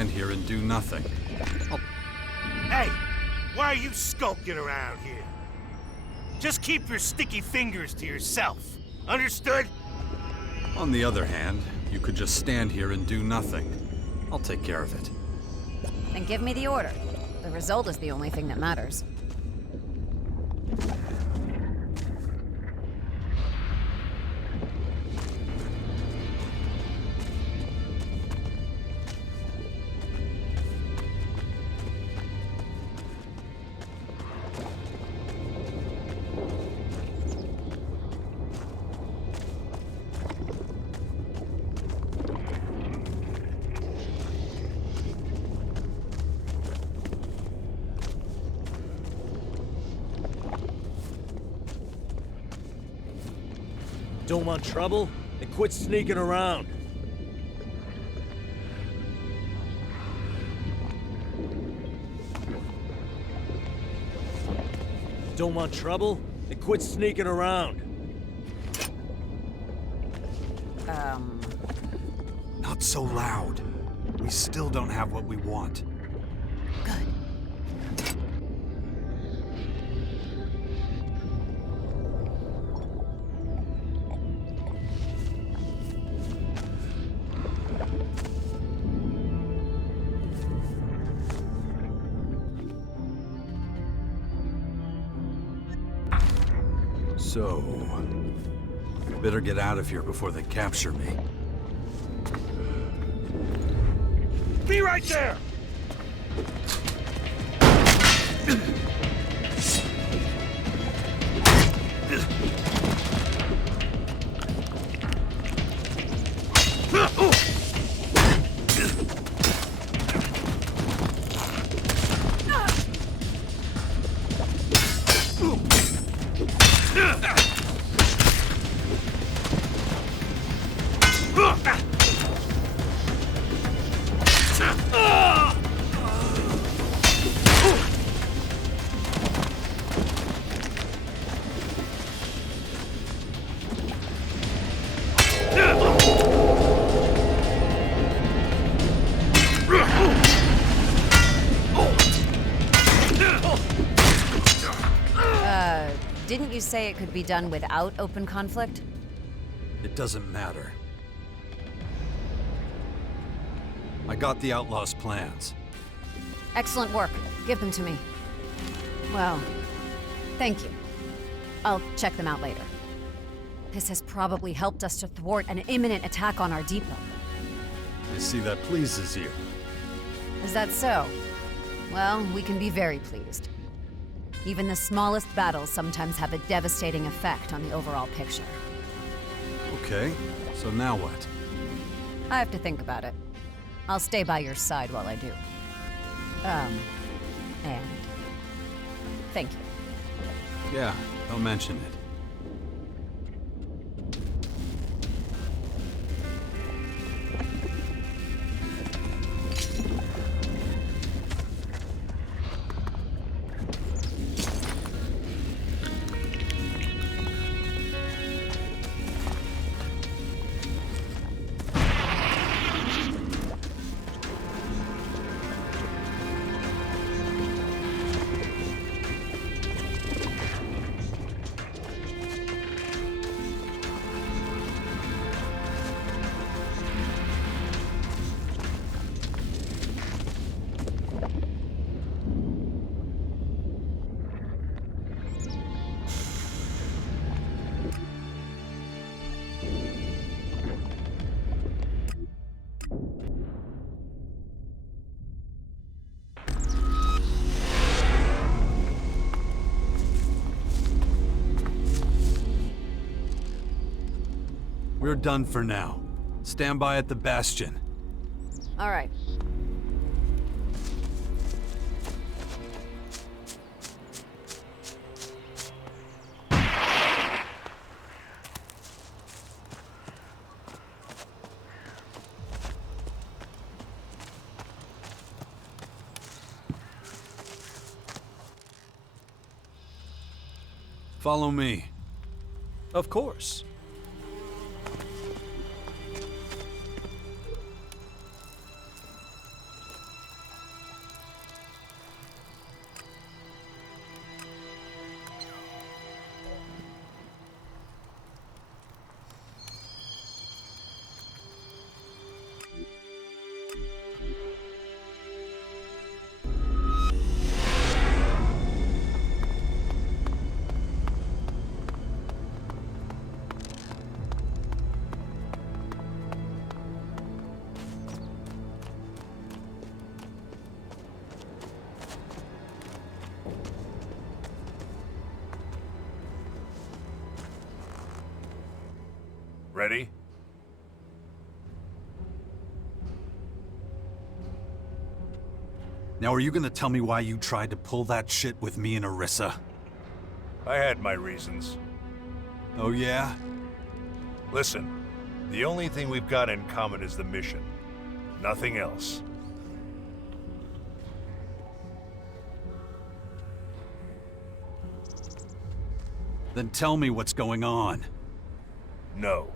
stand here and do nothing. Hey, why are you skulking around here? Just keep your sticky fingers to yourself. Understood? On the other hand, you could just stand here and do nothing. I'll take care of it. Then give me the order. The result is the only thing that matters. Don't want trouble? Then quit sneaking around. Don't want trouble? Then quit sneaking around. Not so loud. We still don't have what we want. So, better get out of here before they capture me. Be right there! Didn't you say it could be done without open conflict? It doesn't matter. I got the Outlaws' plans. Excellent work. Give them to me. Well, thank you. I'll check them out later. This has probably helped us to thwart an imminent attack on our depot. I see that pleases you. Is that so? Well, we can be very pleased. Even the smallest battles sometimes have a devastating effect on the overall picture. Okay, so now what? I have to think about it. I'll stay by your side while I do. And thank you. Yeah, don't mention it. We're done for now. Stand by at the Bastion. All right. Follow me. Of course. Ready? Now, are you gonna tell me why you tried to pull that shit with me and Orisa? I had my reasons. Oh, yeah? Listen, the only thing we've got in common is the mission. Nothing else. Then tell me what's going on. No.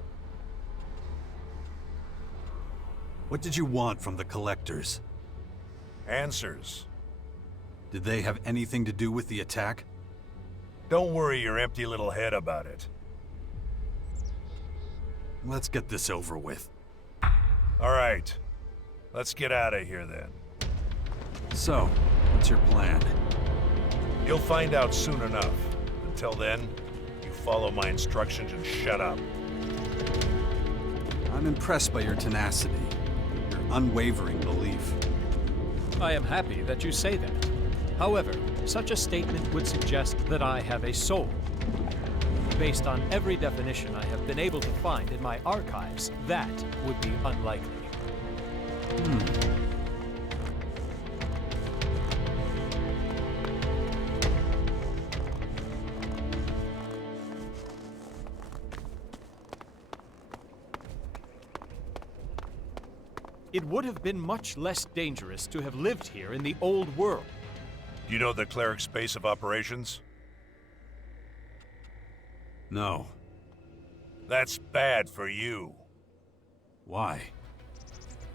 What did you want from the Collectors? Answers. Did they have anything to do with the attack? Don't worry your empty little head about it. Let's get this over with. All right. Let's get out of here then. So, what's your plan? You'll find out soon enough. Until then, you follow my instructions and shut up. I'm impressed by your tenacity, your unwavering belief. I am happy that you say that. However, such a statement would suggest that I have a soul. Based on every definition I have been able to find in my archives, that would be unlikely. It would have been much less dangerous to have lived here in the old world. Do you know the cleric's base of operations? No. That's bad for you. Why?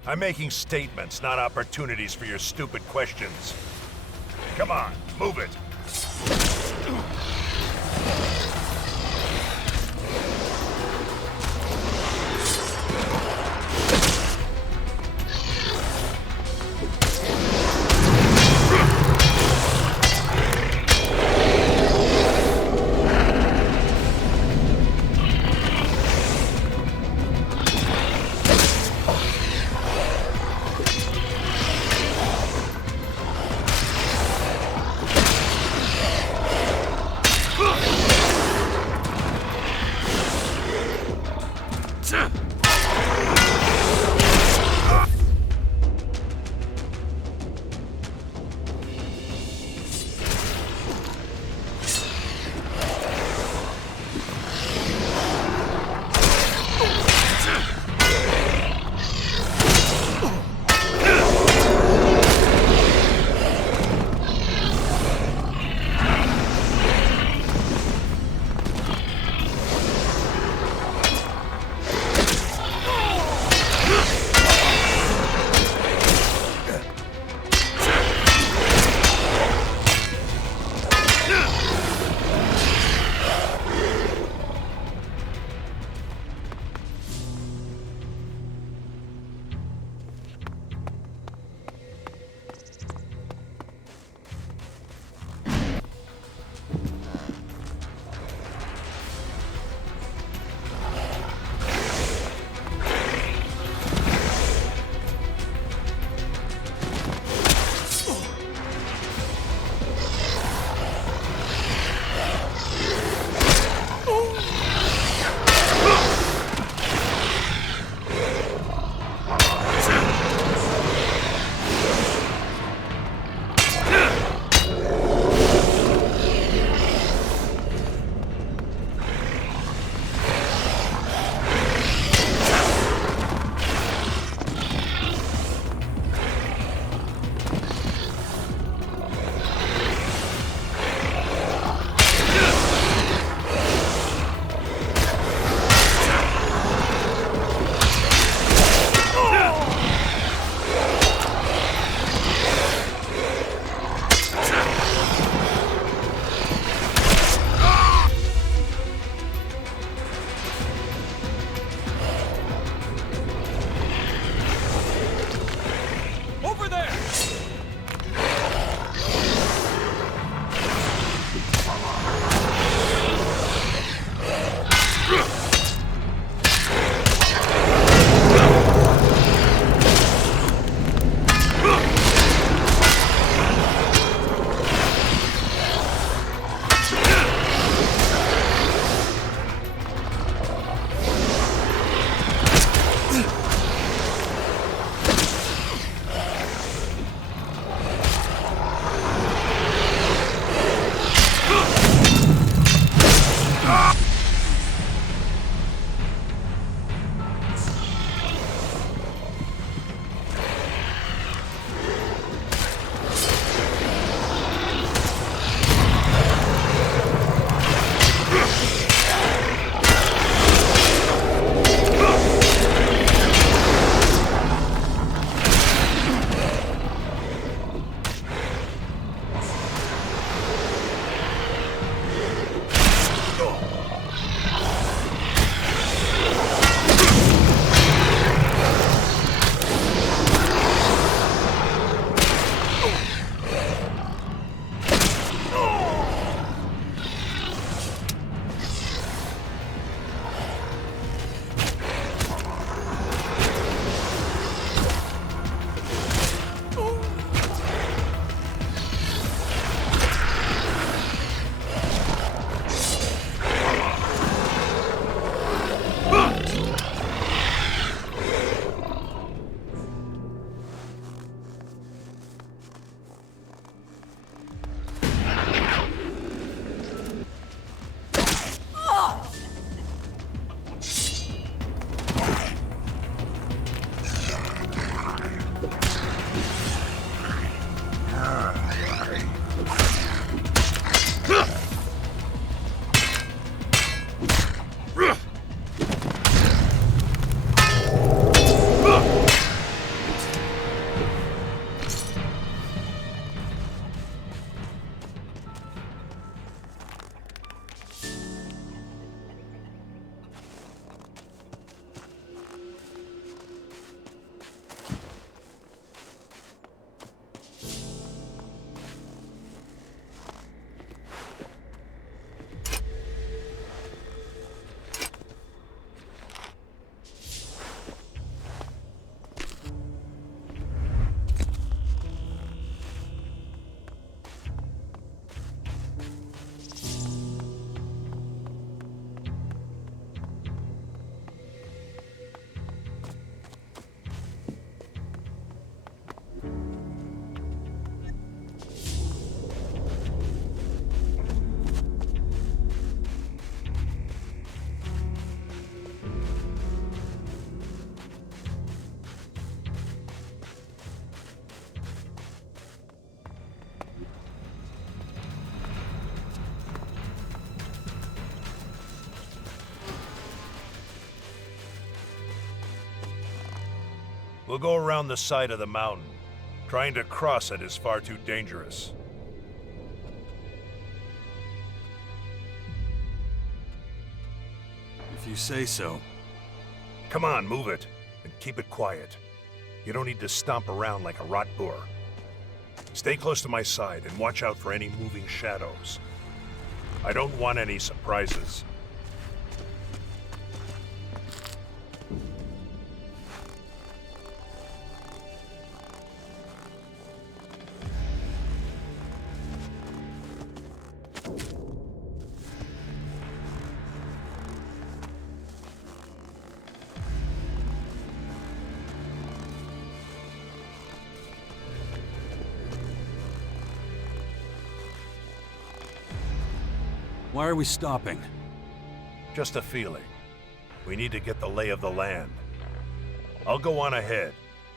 I'm making statements, not opportunities for your stupid questions. Come on, move it. We'll go around the side of the mountain. Trying to cross it is far too dangerous. If you say so. Come on, move it, and keep it quiet. You don't need to stomp around like a rot boar. Stay close to my side and watch out for any moving shadows. I don't want any surprises. Why are we stopping? Just a feeling. We need to get the lay of the land. I'll go on ahead.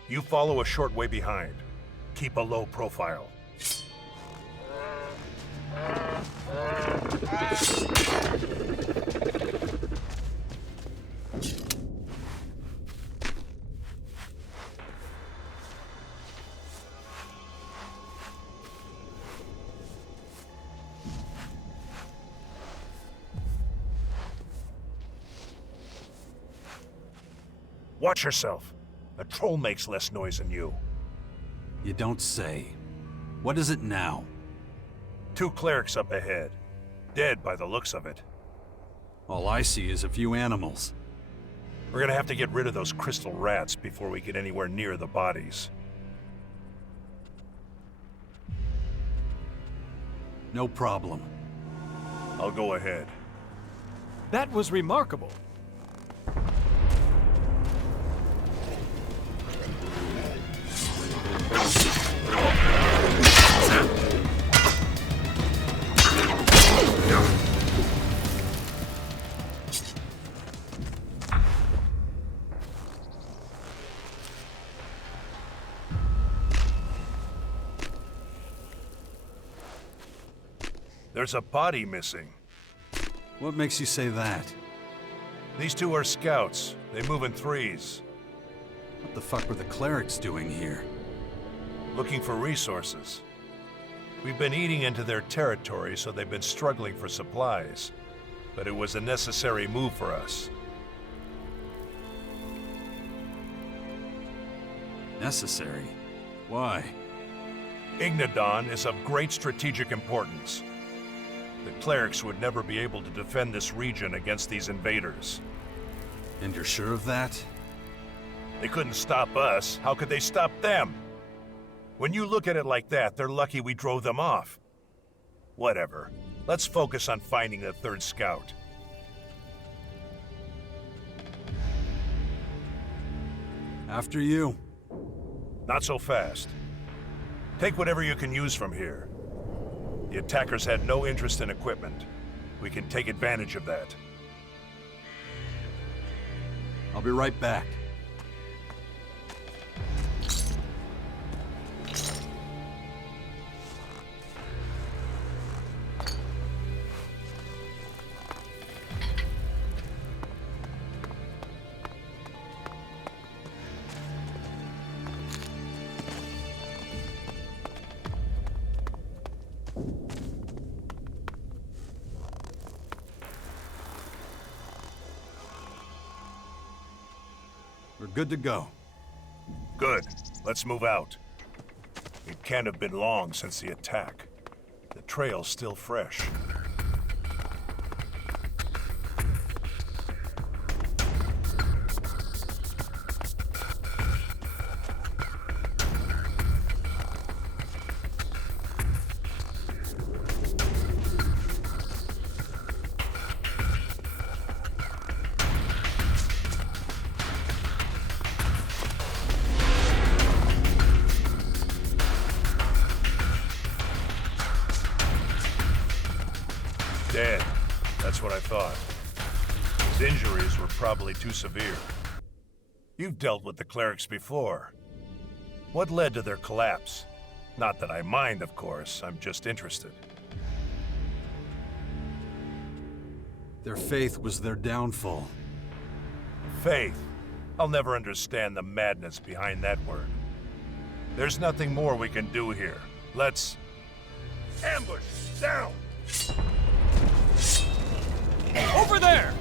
You follow a short way behind. Keep a low profile. Watch yourself. A troll makes less noise than you. You don't say. What is it now? 2 clerics up ahead. Dead by the looks of it. All I see is a few animals. We're gonna have to get rid of those crystal rats before we get anywhere near the bodies. No problem. I'll go ahead. That was remarkable. There's a body missing. What makes you say that? These 2 are scouts. They move in 3s. What the fuck were the clerics doing here? Looking for resources. We've been eating into their territory, so they've been struggling for supplies. But it was a necessary move for us. Necessary? Why? Ignadon is of great strategic importance. The clerics would never be able to defend this region against these invaders. And you're sure of that? They couldn't stop us. How could they stop them? When you look at it like that, they're lucky we drove them off. Whatever. Let's focus on finding the 3rd scout. After you. Not so fast. Take whatever you can use from here. The attackers had no interest in equipment. We can take advantage of that. I'll be right back. We're good to go. Good. Let's move out. It can't have been long since the attack. The trail's still fresh. Dead. That's what I thought. His injuries were probably too severe. You've dealt with the clerics before. What led to their collapse? Not that I mind, of course. I'm just interested. Their faith was their downfall. Faith? I'll never understand the madness behind that word. There's nothing more we can do here. Let's... ambush! Down! Over there!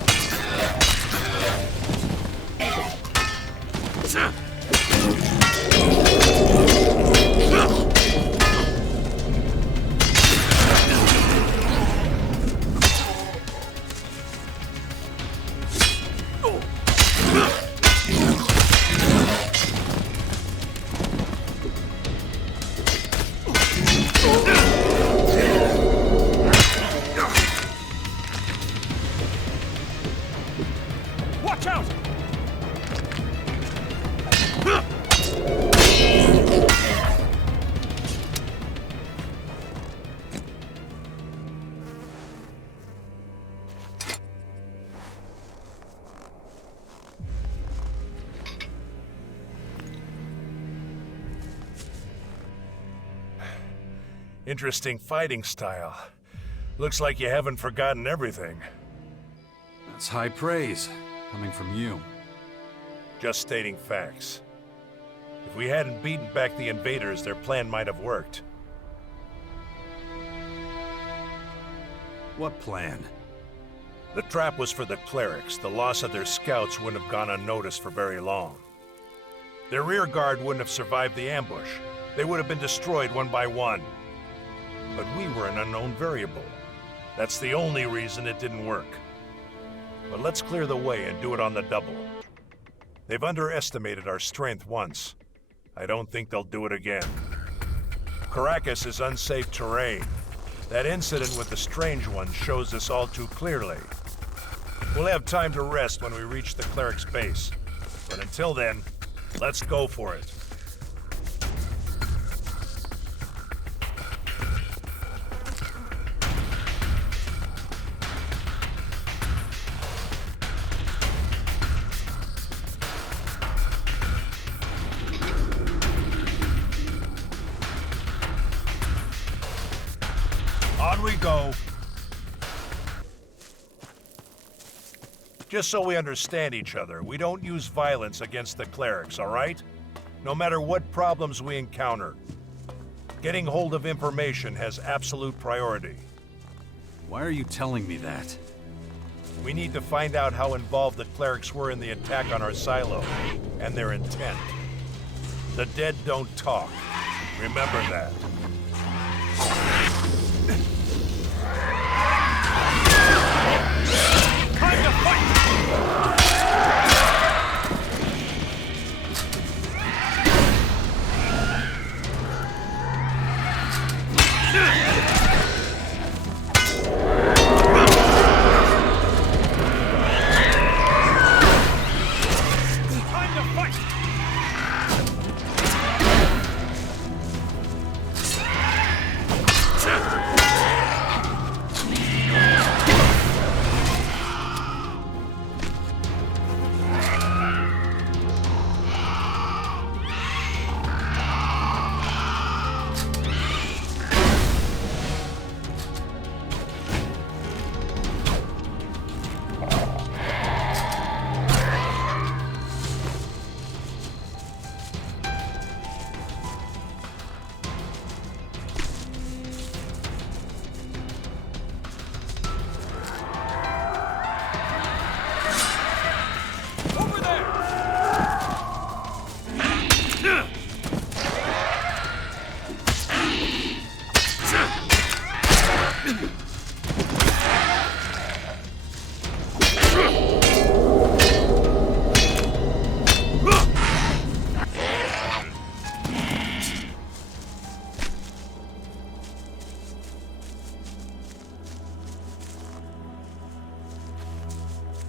Watch out! Interesting fighting style. Looks like you haven't forgotten everything. That's high praise, coming from you. Just stating facts. If we hadn't beaten back the invaders, their plan might have worked. What plan? The trap was for the clerics. The loss of their scouts wouldn't have gone unnoticed for very long. Their rear guard wouldn't have survived the ambush. They would have been destroyed one by one. But we were an unknown variable. That's the only reason it didn't work. But let's clear the way and do it on the double. They've underestimated our strength once. I don't think they'll do it again. Caracas is unsafe terrain. That incident with the Strange One shows this all too clearly. We'll have time to rest when we reach the cleric's base. But until then, let's go for it. On we go. Just so we understand each other, we don't use violence against the clerics, all right? No matter what problems we encounter. Getting hold of information has absolute priority. Why are you telling me that? We need to find out how involved the clerics were in the attack on our silo, and their intent. The dead don't talk. Remember that. Time to fight!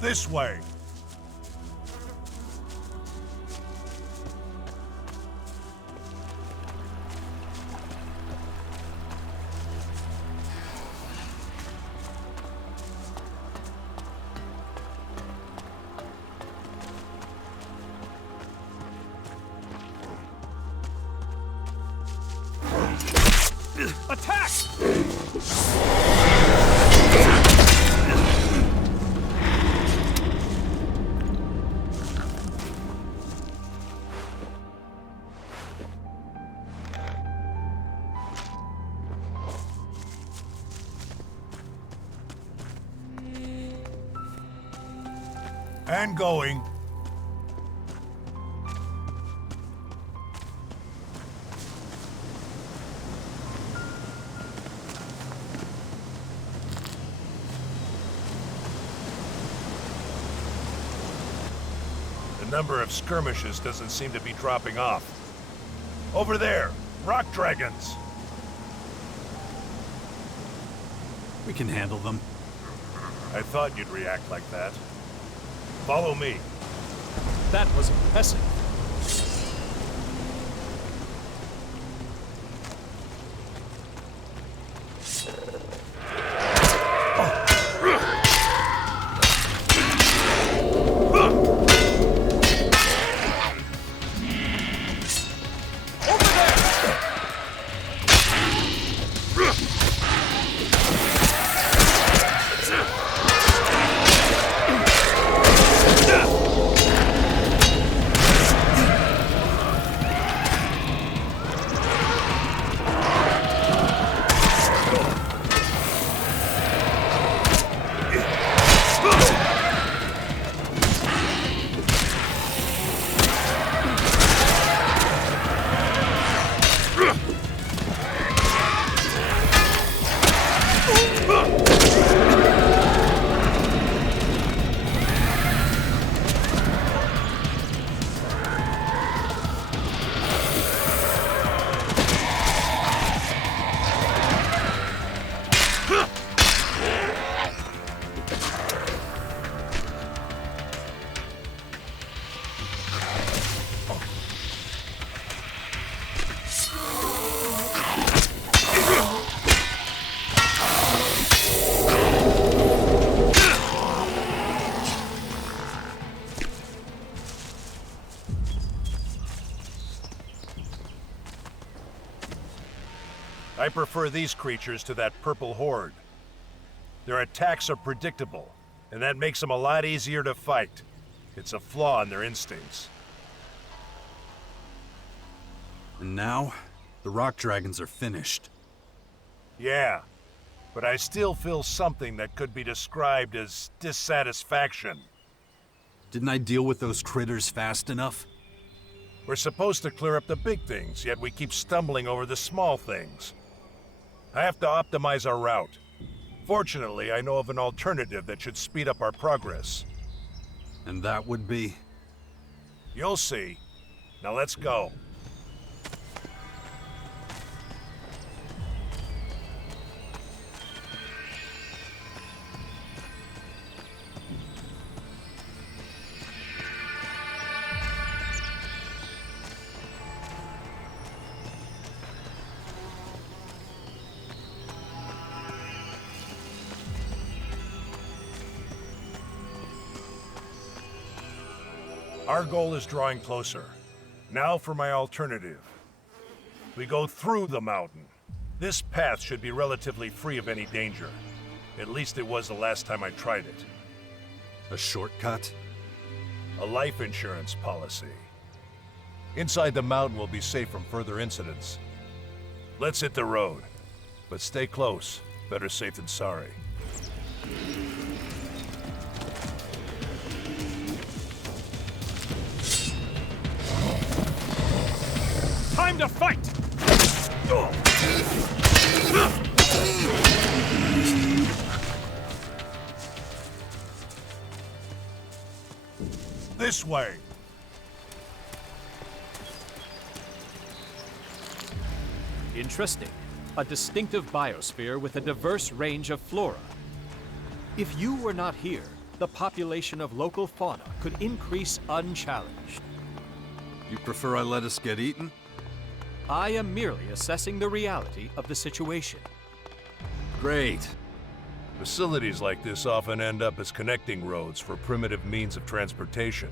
This way. Attack! And going. The number of skirmishes doesn't seem to be dropping off. Over there, rock dragons. We can handle them. I thought you'd react like that. Follow me. That was impressive. I prefer these creatures to that purple horde. Their attacks are predictable, and that makes them a lot easier to fight. It's a flaw in their instincts. And now, the rock dragons are finished. Yeah, but I still feel something that could be described as dissatisfaction. Didn't I deal with those critters fast enough? We're supposed to clear up the big things, yet we keep stumbling over the small things. I have to optimize our route. Fortunately, I know of an alternative that should speed up our progress. And that would be? You'll see. Now let's go. Our goal is drawing closer. Now for my alternative. We go through the mountain. This path should be relatively free of any danger. At least it was the last time I tried it. A shortcut? A life insurance policy. Inside the mountain will be safe from further incidents. Let's hit the road. But stay close. Better safe than sorry. Time to fight! This way! Interesting. A distinctive biosphere with a diverse range of flora. If you were not here, the population of local fauna could increase unchallenged. You prefer I let us get eaten? I am merely assessing the reality of the situation. Great. Facilities like this often end up as connecting roads for primitive means of transportation.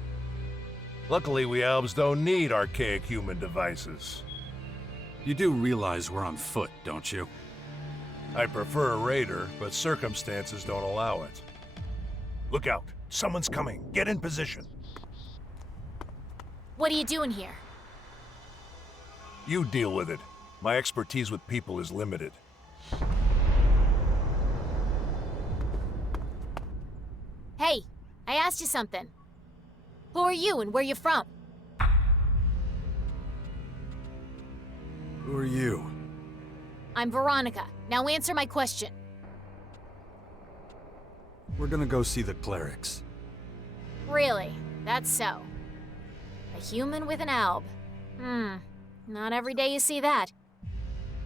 Luckily, we elves don't need archaic human devices. You do realize we're on foot, don't you? I prefer a raider, but circumstances don't allow it. Look out! Someone's coming! Get in position! What are you doing here? You deal with it. My expertise with people is limited. Hey, I asked you something. Who are you and where you from? Who are you? I'm Veronica. Now answer my question. We're gonna go see the clerics. Really? That's so. A human with an alb. Not every day you see that.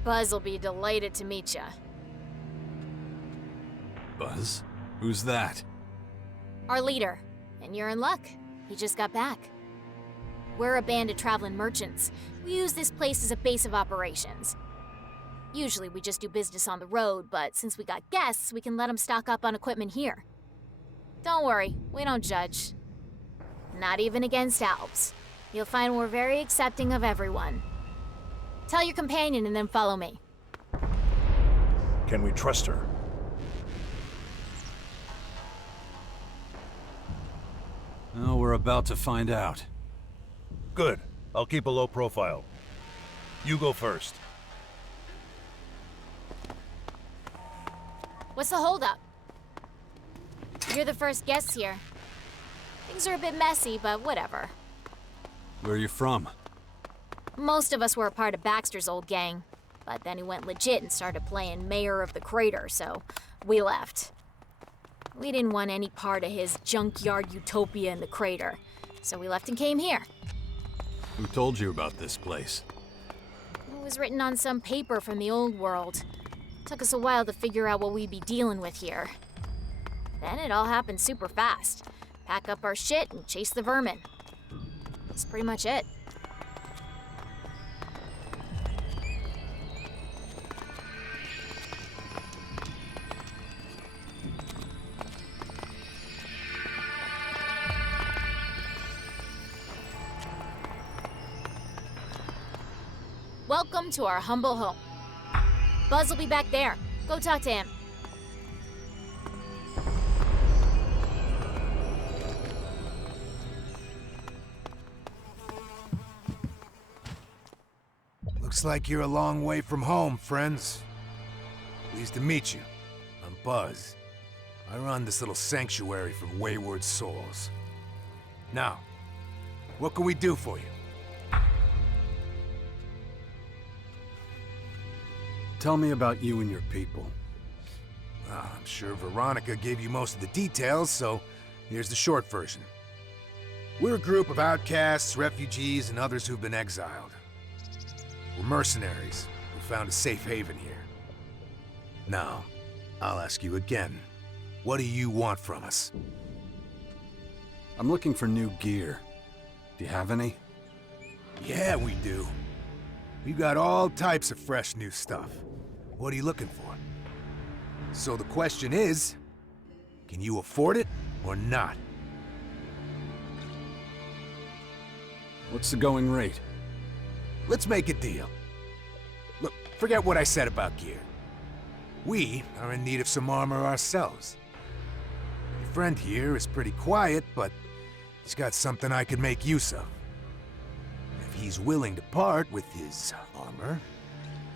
Buzz will be delighted to meet ya. Buzz? Who's that? Our leader. And you're in luck. He just got back. We're a band of traveling merchants. We use this place as a base of operations. Usually we just do business on the road, but since we got guests, we can let them stock up on equipment here. Don't worry, we don't judge. Not even against Alps. You'll find we're very accepting of everyone. Tell your companion and then follow me. Can we trust her? Oh, we're about to find out. Good. I'll keep a low profile. You go first. What's the holdup? You're the first guests here. Things are a bit messy, but whatever. Where are you from? Most of us were a part of Baxter's old gang, but then he went legit and started playing Mayor of the Crater, so we left. We didn't want any part of his junkyard utopia in the crater, so we left and came here. Who told you about this place? It was written on some paper from the old world. Took us a while to figure out what we'd be dealing with here. Then it all happened super fast. Pack up our shit and chase the vermin. That's pretty much it. Welcome to our humble home. Buzz will be back there. Go talk to him. Looks like you're a long way from home, friends. Pleased to meet you. I'm Buzz. I run this little sanctuary for wayward souls. Now, what can we do for you? Tell me about you and your people. I'm sure Veronica gave you most of the details, so here's the short version. We're a group of outcasts, refugees, and others who've been exiled. We're mercenaries who found a safe haven here. Now, I'll ask you again. What do you want from us? I'm looking for new gear. Do you have any? Yeah, we do. We've got all types of fresh new stuff. What are you looking for? So the question is, can you afford it or not? What's the going rate? Let's make a deal. Look, forget what I said about gear. We are in need of some armor ourselves. Your friend here is pretty quiet, but he's got something I could make use of. If he's willing to part with his armor,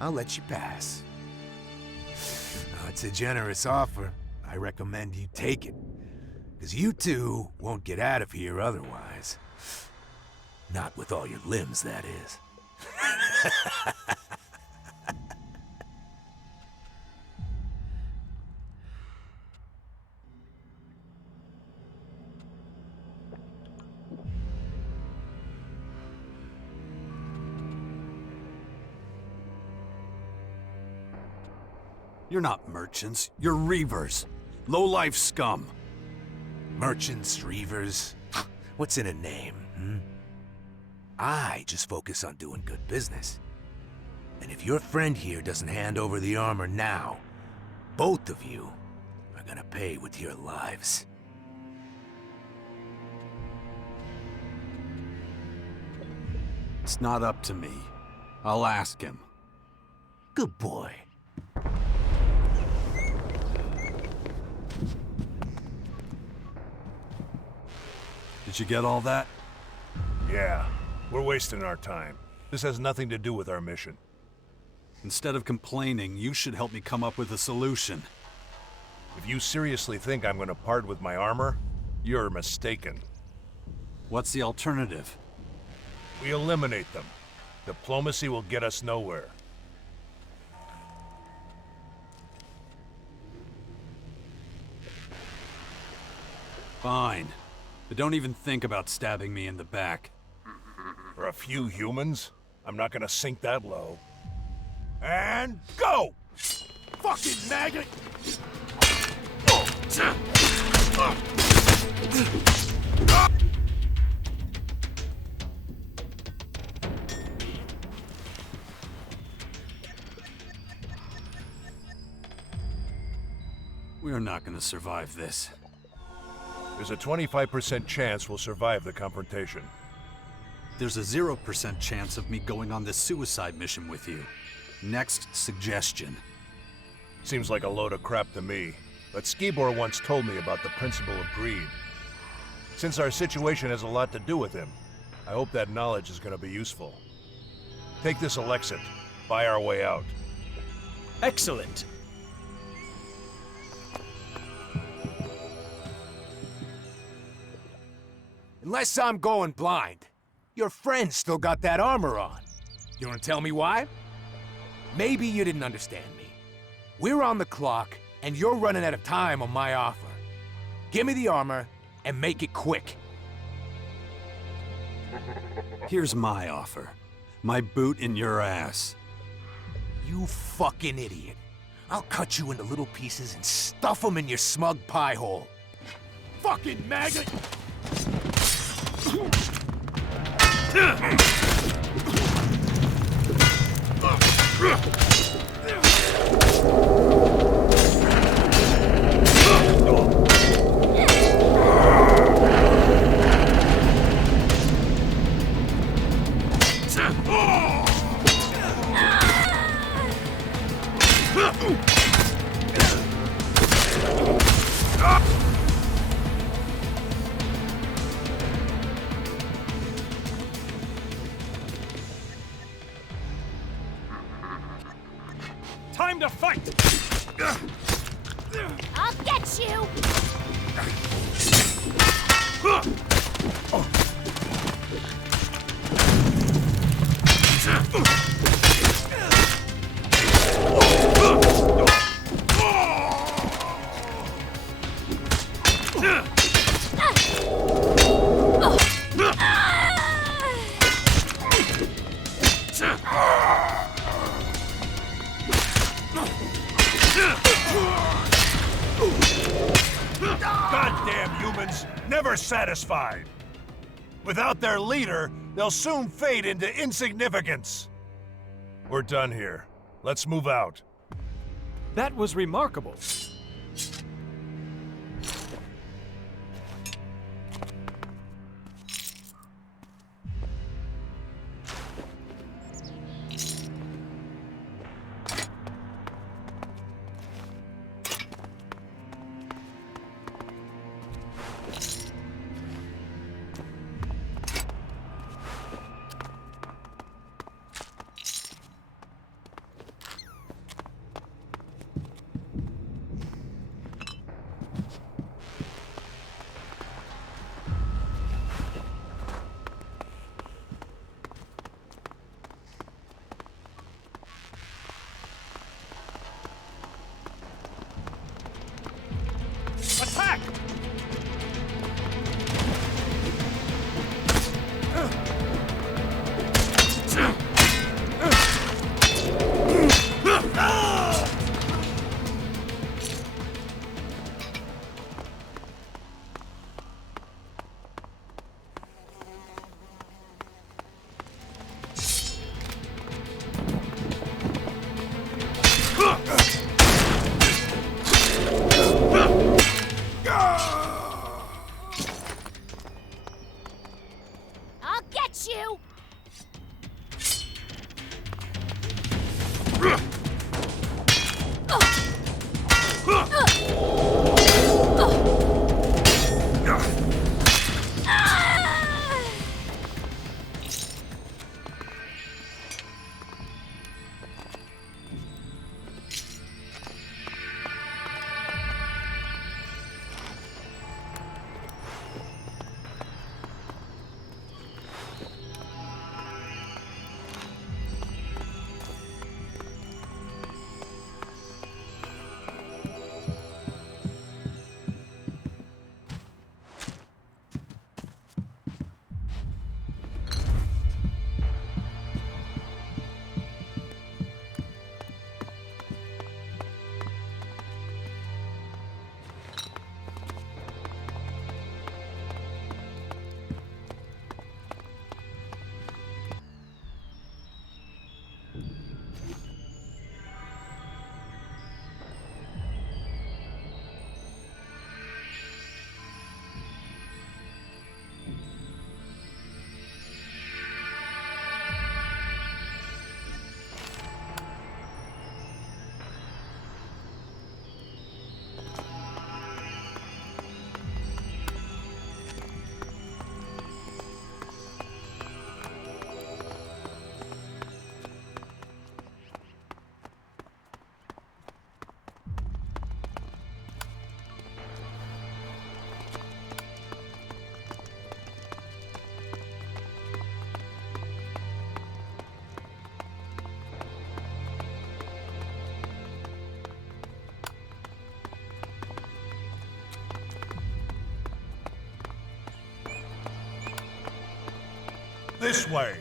I'll let you pass. Now, it's a generous offer. I recommend you take it. Because you two won't get out of here otherwise. Not with all your limbs, that is. You're not merchants, you're reavers. Low-life scum. Merchants, reavers. What's in a name, I just focus on doing good business. And if your friend here doesn't hand over the armor now, both of you are gonna pay with your lives. It's not up to me. I'll ask him. Good boy. Did you get all that? Yeah. We're wasting our time. This has nothing to do with our mission. Instead of complaining, you should help me come up with a solution. If you seriously think I'm going to part with my armor, you're mistaken. What's the alternative? We eliminate them. Diplomacy will get us nowhere. Fine. But don't even think about stabbing me in the back. For a few humans, I'm not gonna sink that low. And go! Fucking maggot! We're not gonna survive this. There's a 25% chance we'll survive the confrontation. There's a 0% chance of me going on this suicide mission with you. Next suggestion. Seems like a load of crap to me, but Skibor once told me about the principle of greed. Since our situation has a lot to do with him, I hope that knowledge is going to be useful. Take this Elexit, buy our way out. Excellent. Unless I'm going blind, your friend still got that armor on. You wanna tell me why? Maybe you didn't understand me. We're on the clock, and you're running out of time on my offer. Give me the armor, and make it quick. Here's my offer. My boot in your ass. You fucking idiot. I'll cut you into little pieces and stuff them in your smug pie hole. Fucking maggot! Time to fight! I'll get you! Goddamn humans, never satisfied. Without their leader, they'll soon fade into insignificance. We're done here. Let's move out. That was remarkable. Attack! I'll get you! This way!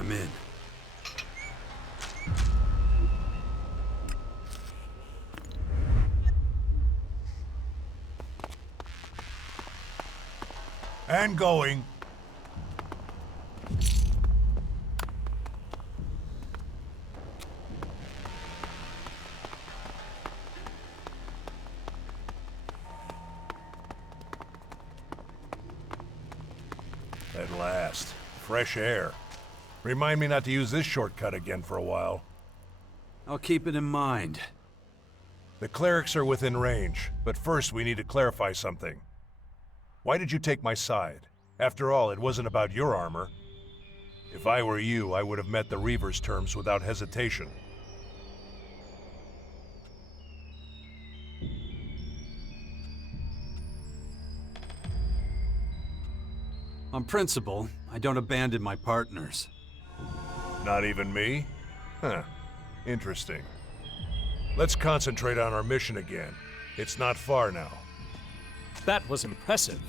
I'm in. And going. At last. Fresh air. Remind me not to use this shortcut again for a while. I'll keep it in mind. The clerics are within range, but first we need to clarify something. Why did you take my side? After all, it wasn't about your armor. If I were you, I would have met the Reaver's terms without hesitation. On principle, I don't abandon my partners. Not even me? Huh. Interesting. Let's concentrate on our mission again. It's not far now. That was impressive.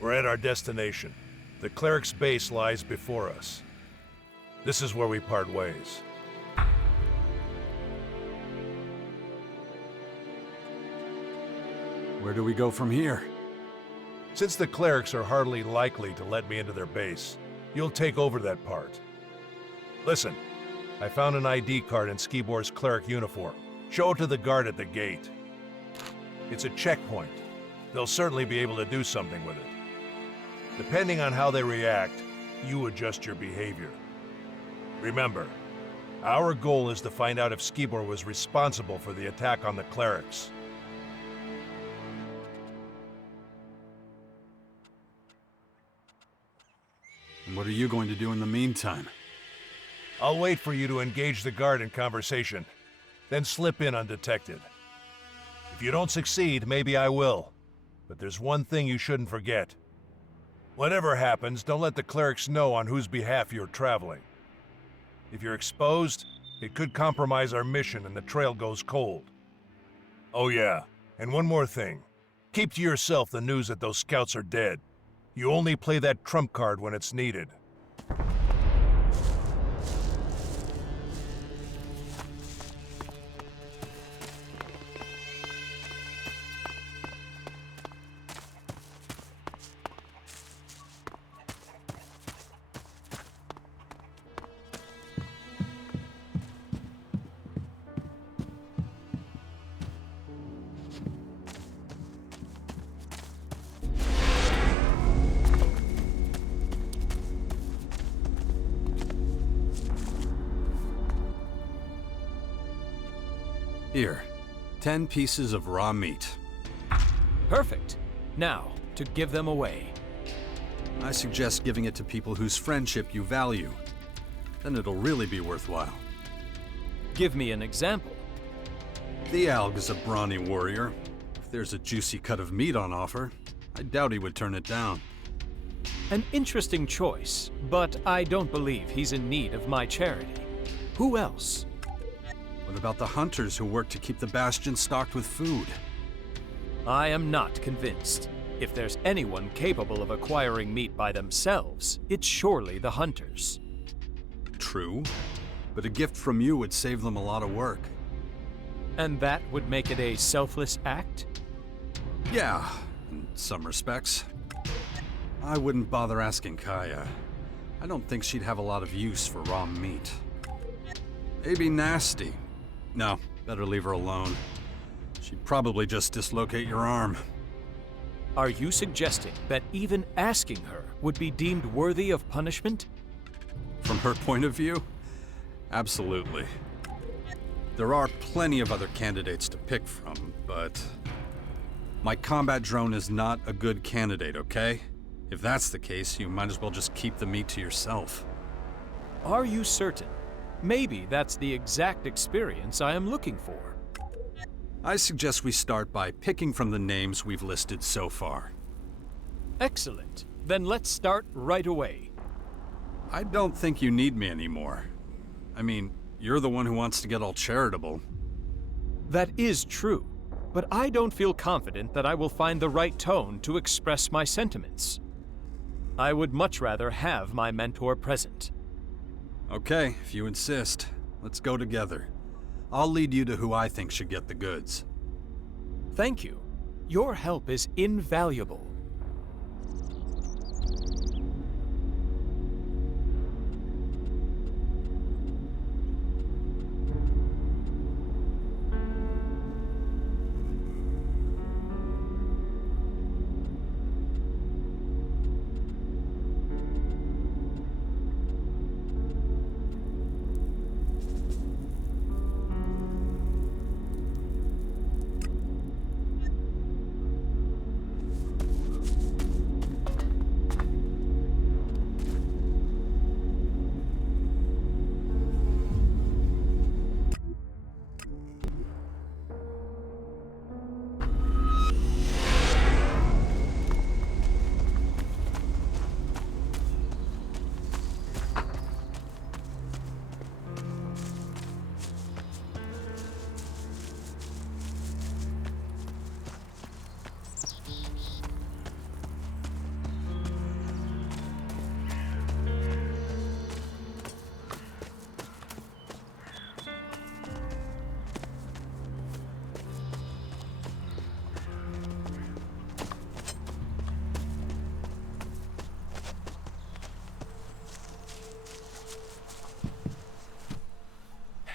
We're at our destination. The cleric's base lies before us. This is where we part ways. Where do we go from here? Since the clerics are hardly likely to let me into their base, you'll take over that part. Listen, I found an ID card in Skibor's cleric uniform. Show it to the guard at the gate. It's a checkpoint. They'll certainly be able to do something with it. Depending on how they react, you adjust your behavior. Remember, our goal is to find out if Skibor was responsible for the attack on the clerics. And what are you going to do in the meantime? I'll wait for you to engage the guard in conversation, then slip in undetected. If you don't succeed, maybe I will. But there's one thing you shouldn't forget. Whatever happens, don't let the clerics know on whose behalf you're traveling. If you're exposed, it could compromise our mission and the trail goes cold. Oh yeah, and one more thing. Keep to yourself the news that those scouts are dead. You only play that trump card when it's needed. Here, 10 pieces of raw meat. Perfect. Now, to give them away. I suggest giving it to people whose friendship you value. Then it'll really be worthwhile. Give me an example. The Alg is a brawny warrior. If there's a juicy cut of meat on offer, I doubt he would turn it down. An interesting choice, but I don't believe he's in need of my charity. Who else? What about the hunters who work to keep the Bastion stocked with food? I am not convinced. If there's anyone capable of acquiring meat by themselves, it's surely the hunters. True, but a gift from you would save them a lot of work. And that would make it a selfless act? Yeah, in some respects. I wouldn't bother asking Kaya. I don't think she'd have a lot of use for raw meat. Maybe nasty. No, better leave her alone. She'd probably just dislocate your arm. Are you suggesting that even asking her would be deemed worthy of punishment? From her point of view? Absolutely. There are plenty of other candidates to pick from, but my combat drone is not a good candidate, okay? If that's the case, you might as well just keep the meat to yourself. Are you certain? Maybe that's the exact experience I am looking for. I suggest we start by picking from the names we've listed so far. Excellent. Then let's start right away. I don't think you need me anymore. I mean, you're the one who wants to get all charitable. That is true, but I don't feel confident that I will find the right tone to express my sentiments. I would much rather have my mentor present. Okay, if you insist. Let's go together. I'll lead you to who I think should get the goods. Thank you. Your help is invaluable.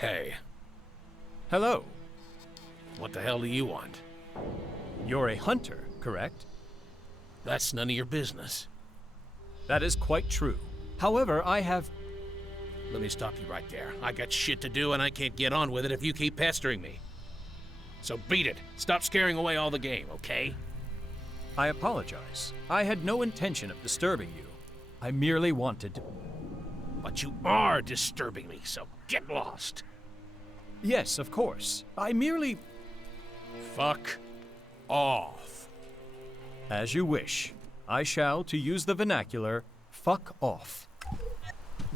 Hey. Hello. What the hell do you want? You're a hunter, correct? That's none of your business. That is quite true. However, I have... Let me stop you right there. I got shit to do and I can't get on with it if you keep pestering me. So beat it. Stop scaring away all the game, okay? I apologize. I had no intention of disturbing you. I merely wanted to... But you are disturbing me, so get lost. Yes, of course. I merely... Fuck off. As you wish. I shall, to use the vernacular, fuck off.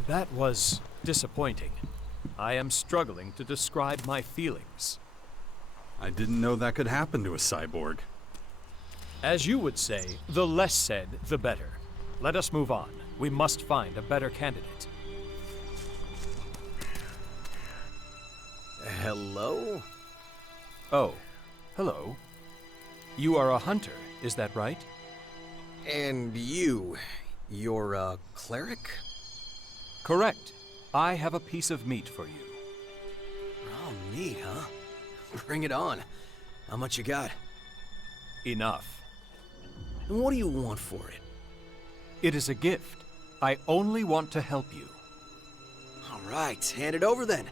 That was disappointing. I am struggling to describe my feelings. I didn't know that could happen to a cyborg. As you would say, the less said, the better. Let us move on. We must find a better candidate. Hello? Oh, hello. You are a hunter, is that right? And you're a cleric? Correct. I have a piece of meat for you. Oh, meat, huh? Bring it on. How much you got? Enough. And what do you want for it? It is a gift. I only want to help you. All right, hand it over then.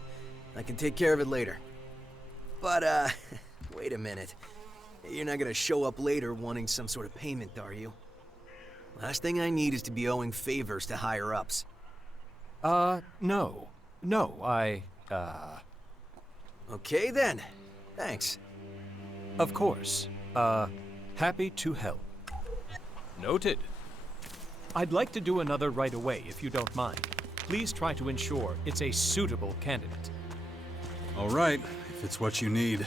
I can take care of it later. But, wait a minute. You're not gonna show up later wanting some sort of payment, are you? Last thing I need is to be owing favors to higher-ups. No. No, Okay then. Thanks. Of course. Happy to help. Noted. I'd like to do another right away, if you don't mind. Please try to ensure it's a suitable candidate. All right, if it's what you need.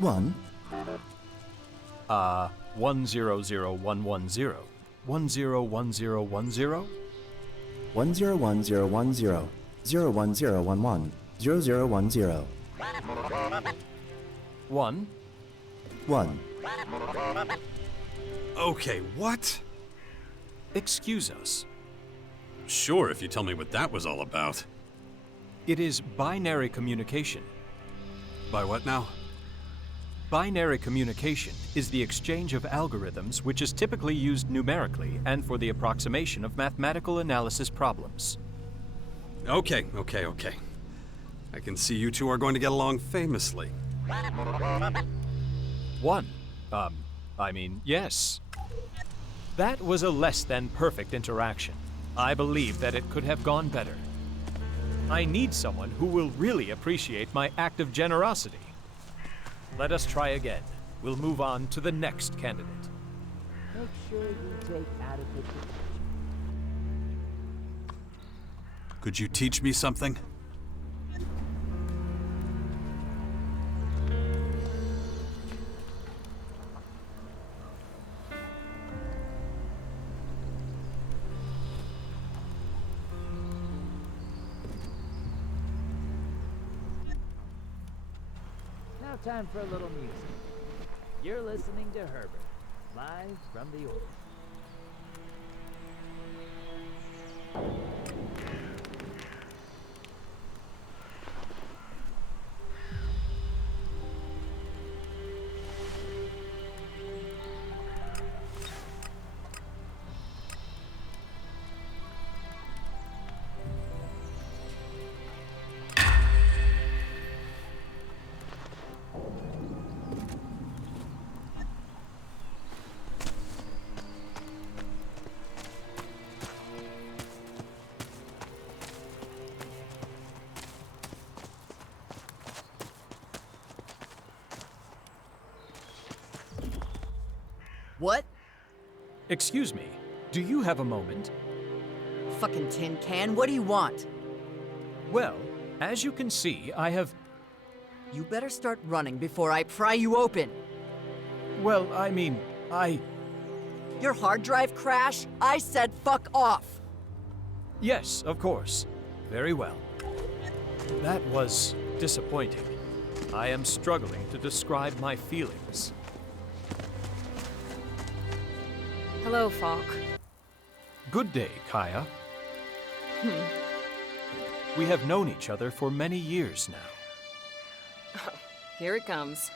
One. 100110. 101010? 101010. 01011. 0010. 1. 1. Okay, what? Excuse us. Sure, if you tell me what that was all about. It is binary communication. By what now? Binary communication is the exchange of algorithms which is typically used numerically and for the approximation of mathematical analysis problems. Okay. I can see you two are going to get along famously. 1. Yes. That was a less than perfect interaction. I believe that it could have gone better. I need someone who will really appreciate my act of generosity. Let us try again. We'll move on to the next candidate. Make sure you take adequate. Could you teach me something? Now time for a little music. You're listening to Herbert, live from the organ. What? Excuse me, do you have a moment? Fucking tin can, what do you want? Well, as you can see, I have... You better start running before I pry you open. Well, Your hard drive crash? I said fuck off! Yes, of course. Very well. That was disappointing. I am struggling to describe my feelings. Hello, Falk. Good day, Kaya. We have known each other for many years now. Here it comes.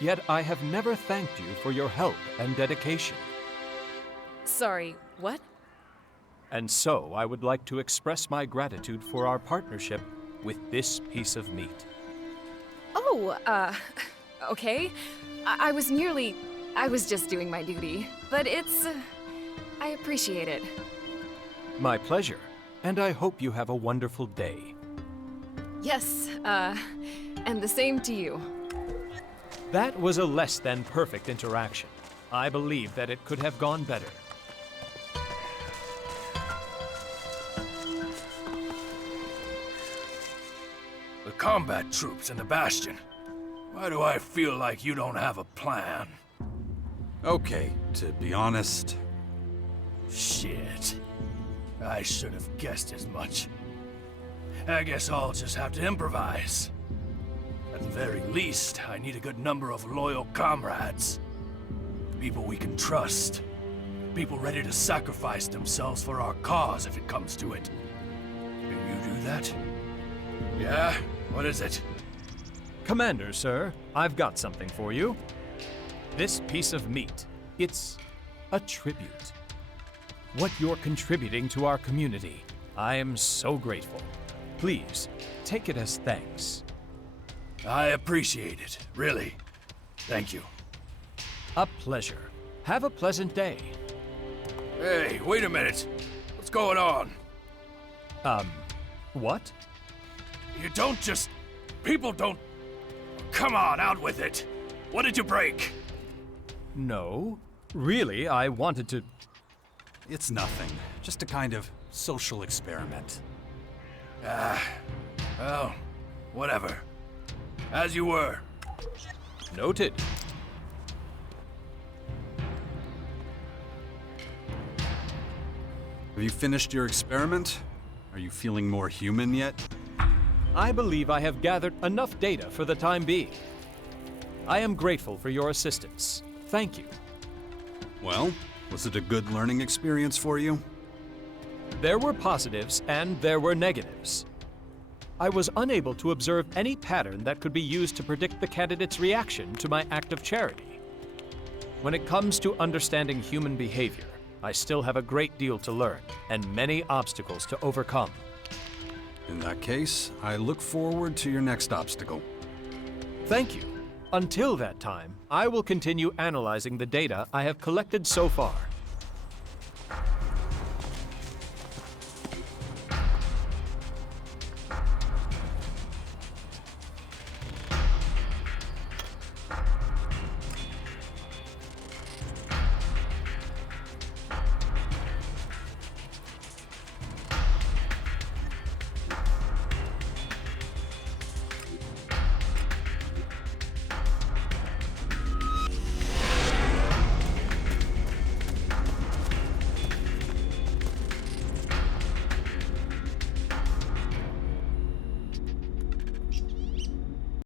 yet I have never thanked you for your help and dedication. Sorry, what? And so I would like to express my gratitude for our partnership with this piece of meat. Oh, okay. I was just doing my duty. But I appreciate it. My pleasure, and I hope you have a wonderful day. Yes, and the same to you. That was a less than perfect interaction. I believe that it could have gone better. The combat troops in the Bastion. Why do I feel like you don't have a plan? Okay, to be honest... Shit. I should have guessed as much. I guess I'll just have to improvise. At the very least, I need a good number of loyal comrades. People we can trust. People ready to sacrifice themselves for our cause if it comes to it. Can you do that? Yeah? What is it? Commander, sir, I've got something for you. This piece of meat, it's a tribute. What you're contributing to our community, I am so grateful. Please, take it as thanks. I appreciate it, really. Thank you. A pleasure. Have a pleasant day. Hey, wait a minute. What's going on? What? You don't just... People don't... Come on, out with it. What did you break? No. Really, I wanted to... It's nothing. Just a kind of social experiment. Well, whatever. As you were. Noted. Have you finished your experiment? Are you feeling more human yet? I believe I have gathered enough data for the time being. I am grateful for your assistance. Thank you. Well, was it a good learning experience for you? There were positives and there were negatives. I was unable to observe any pattern that could be used to predict the candidate's reaction to my act of charity. When it comes to understanding human behavior, I still have a great deal to learn and many obstacles to overcome. In that case, I look forward to your next obstacle. Thank you. Until that time, I will continue analyzing the data I have collected so far.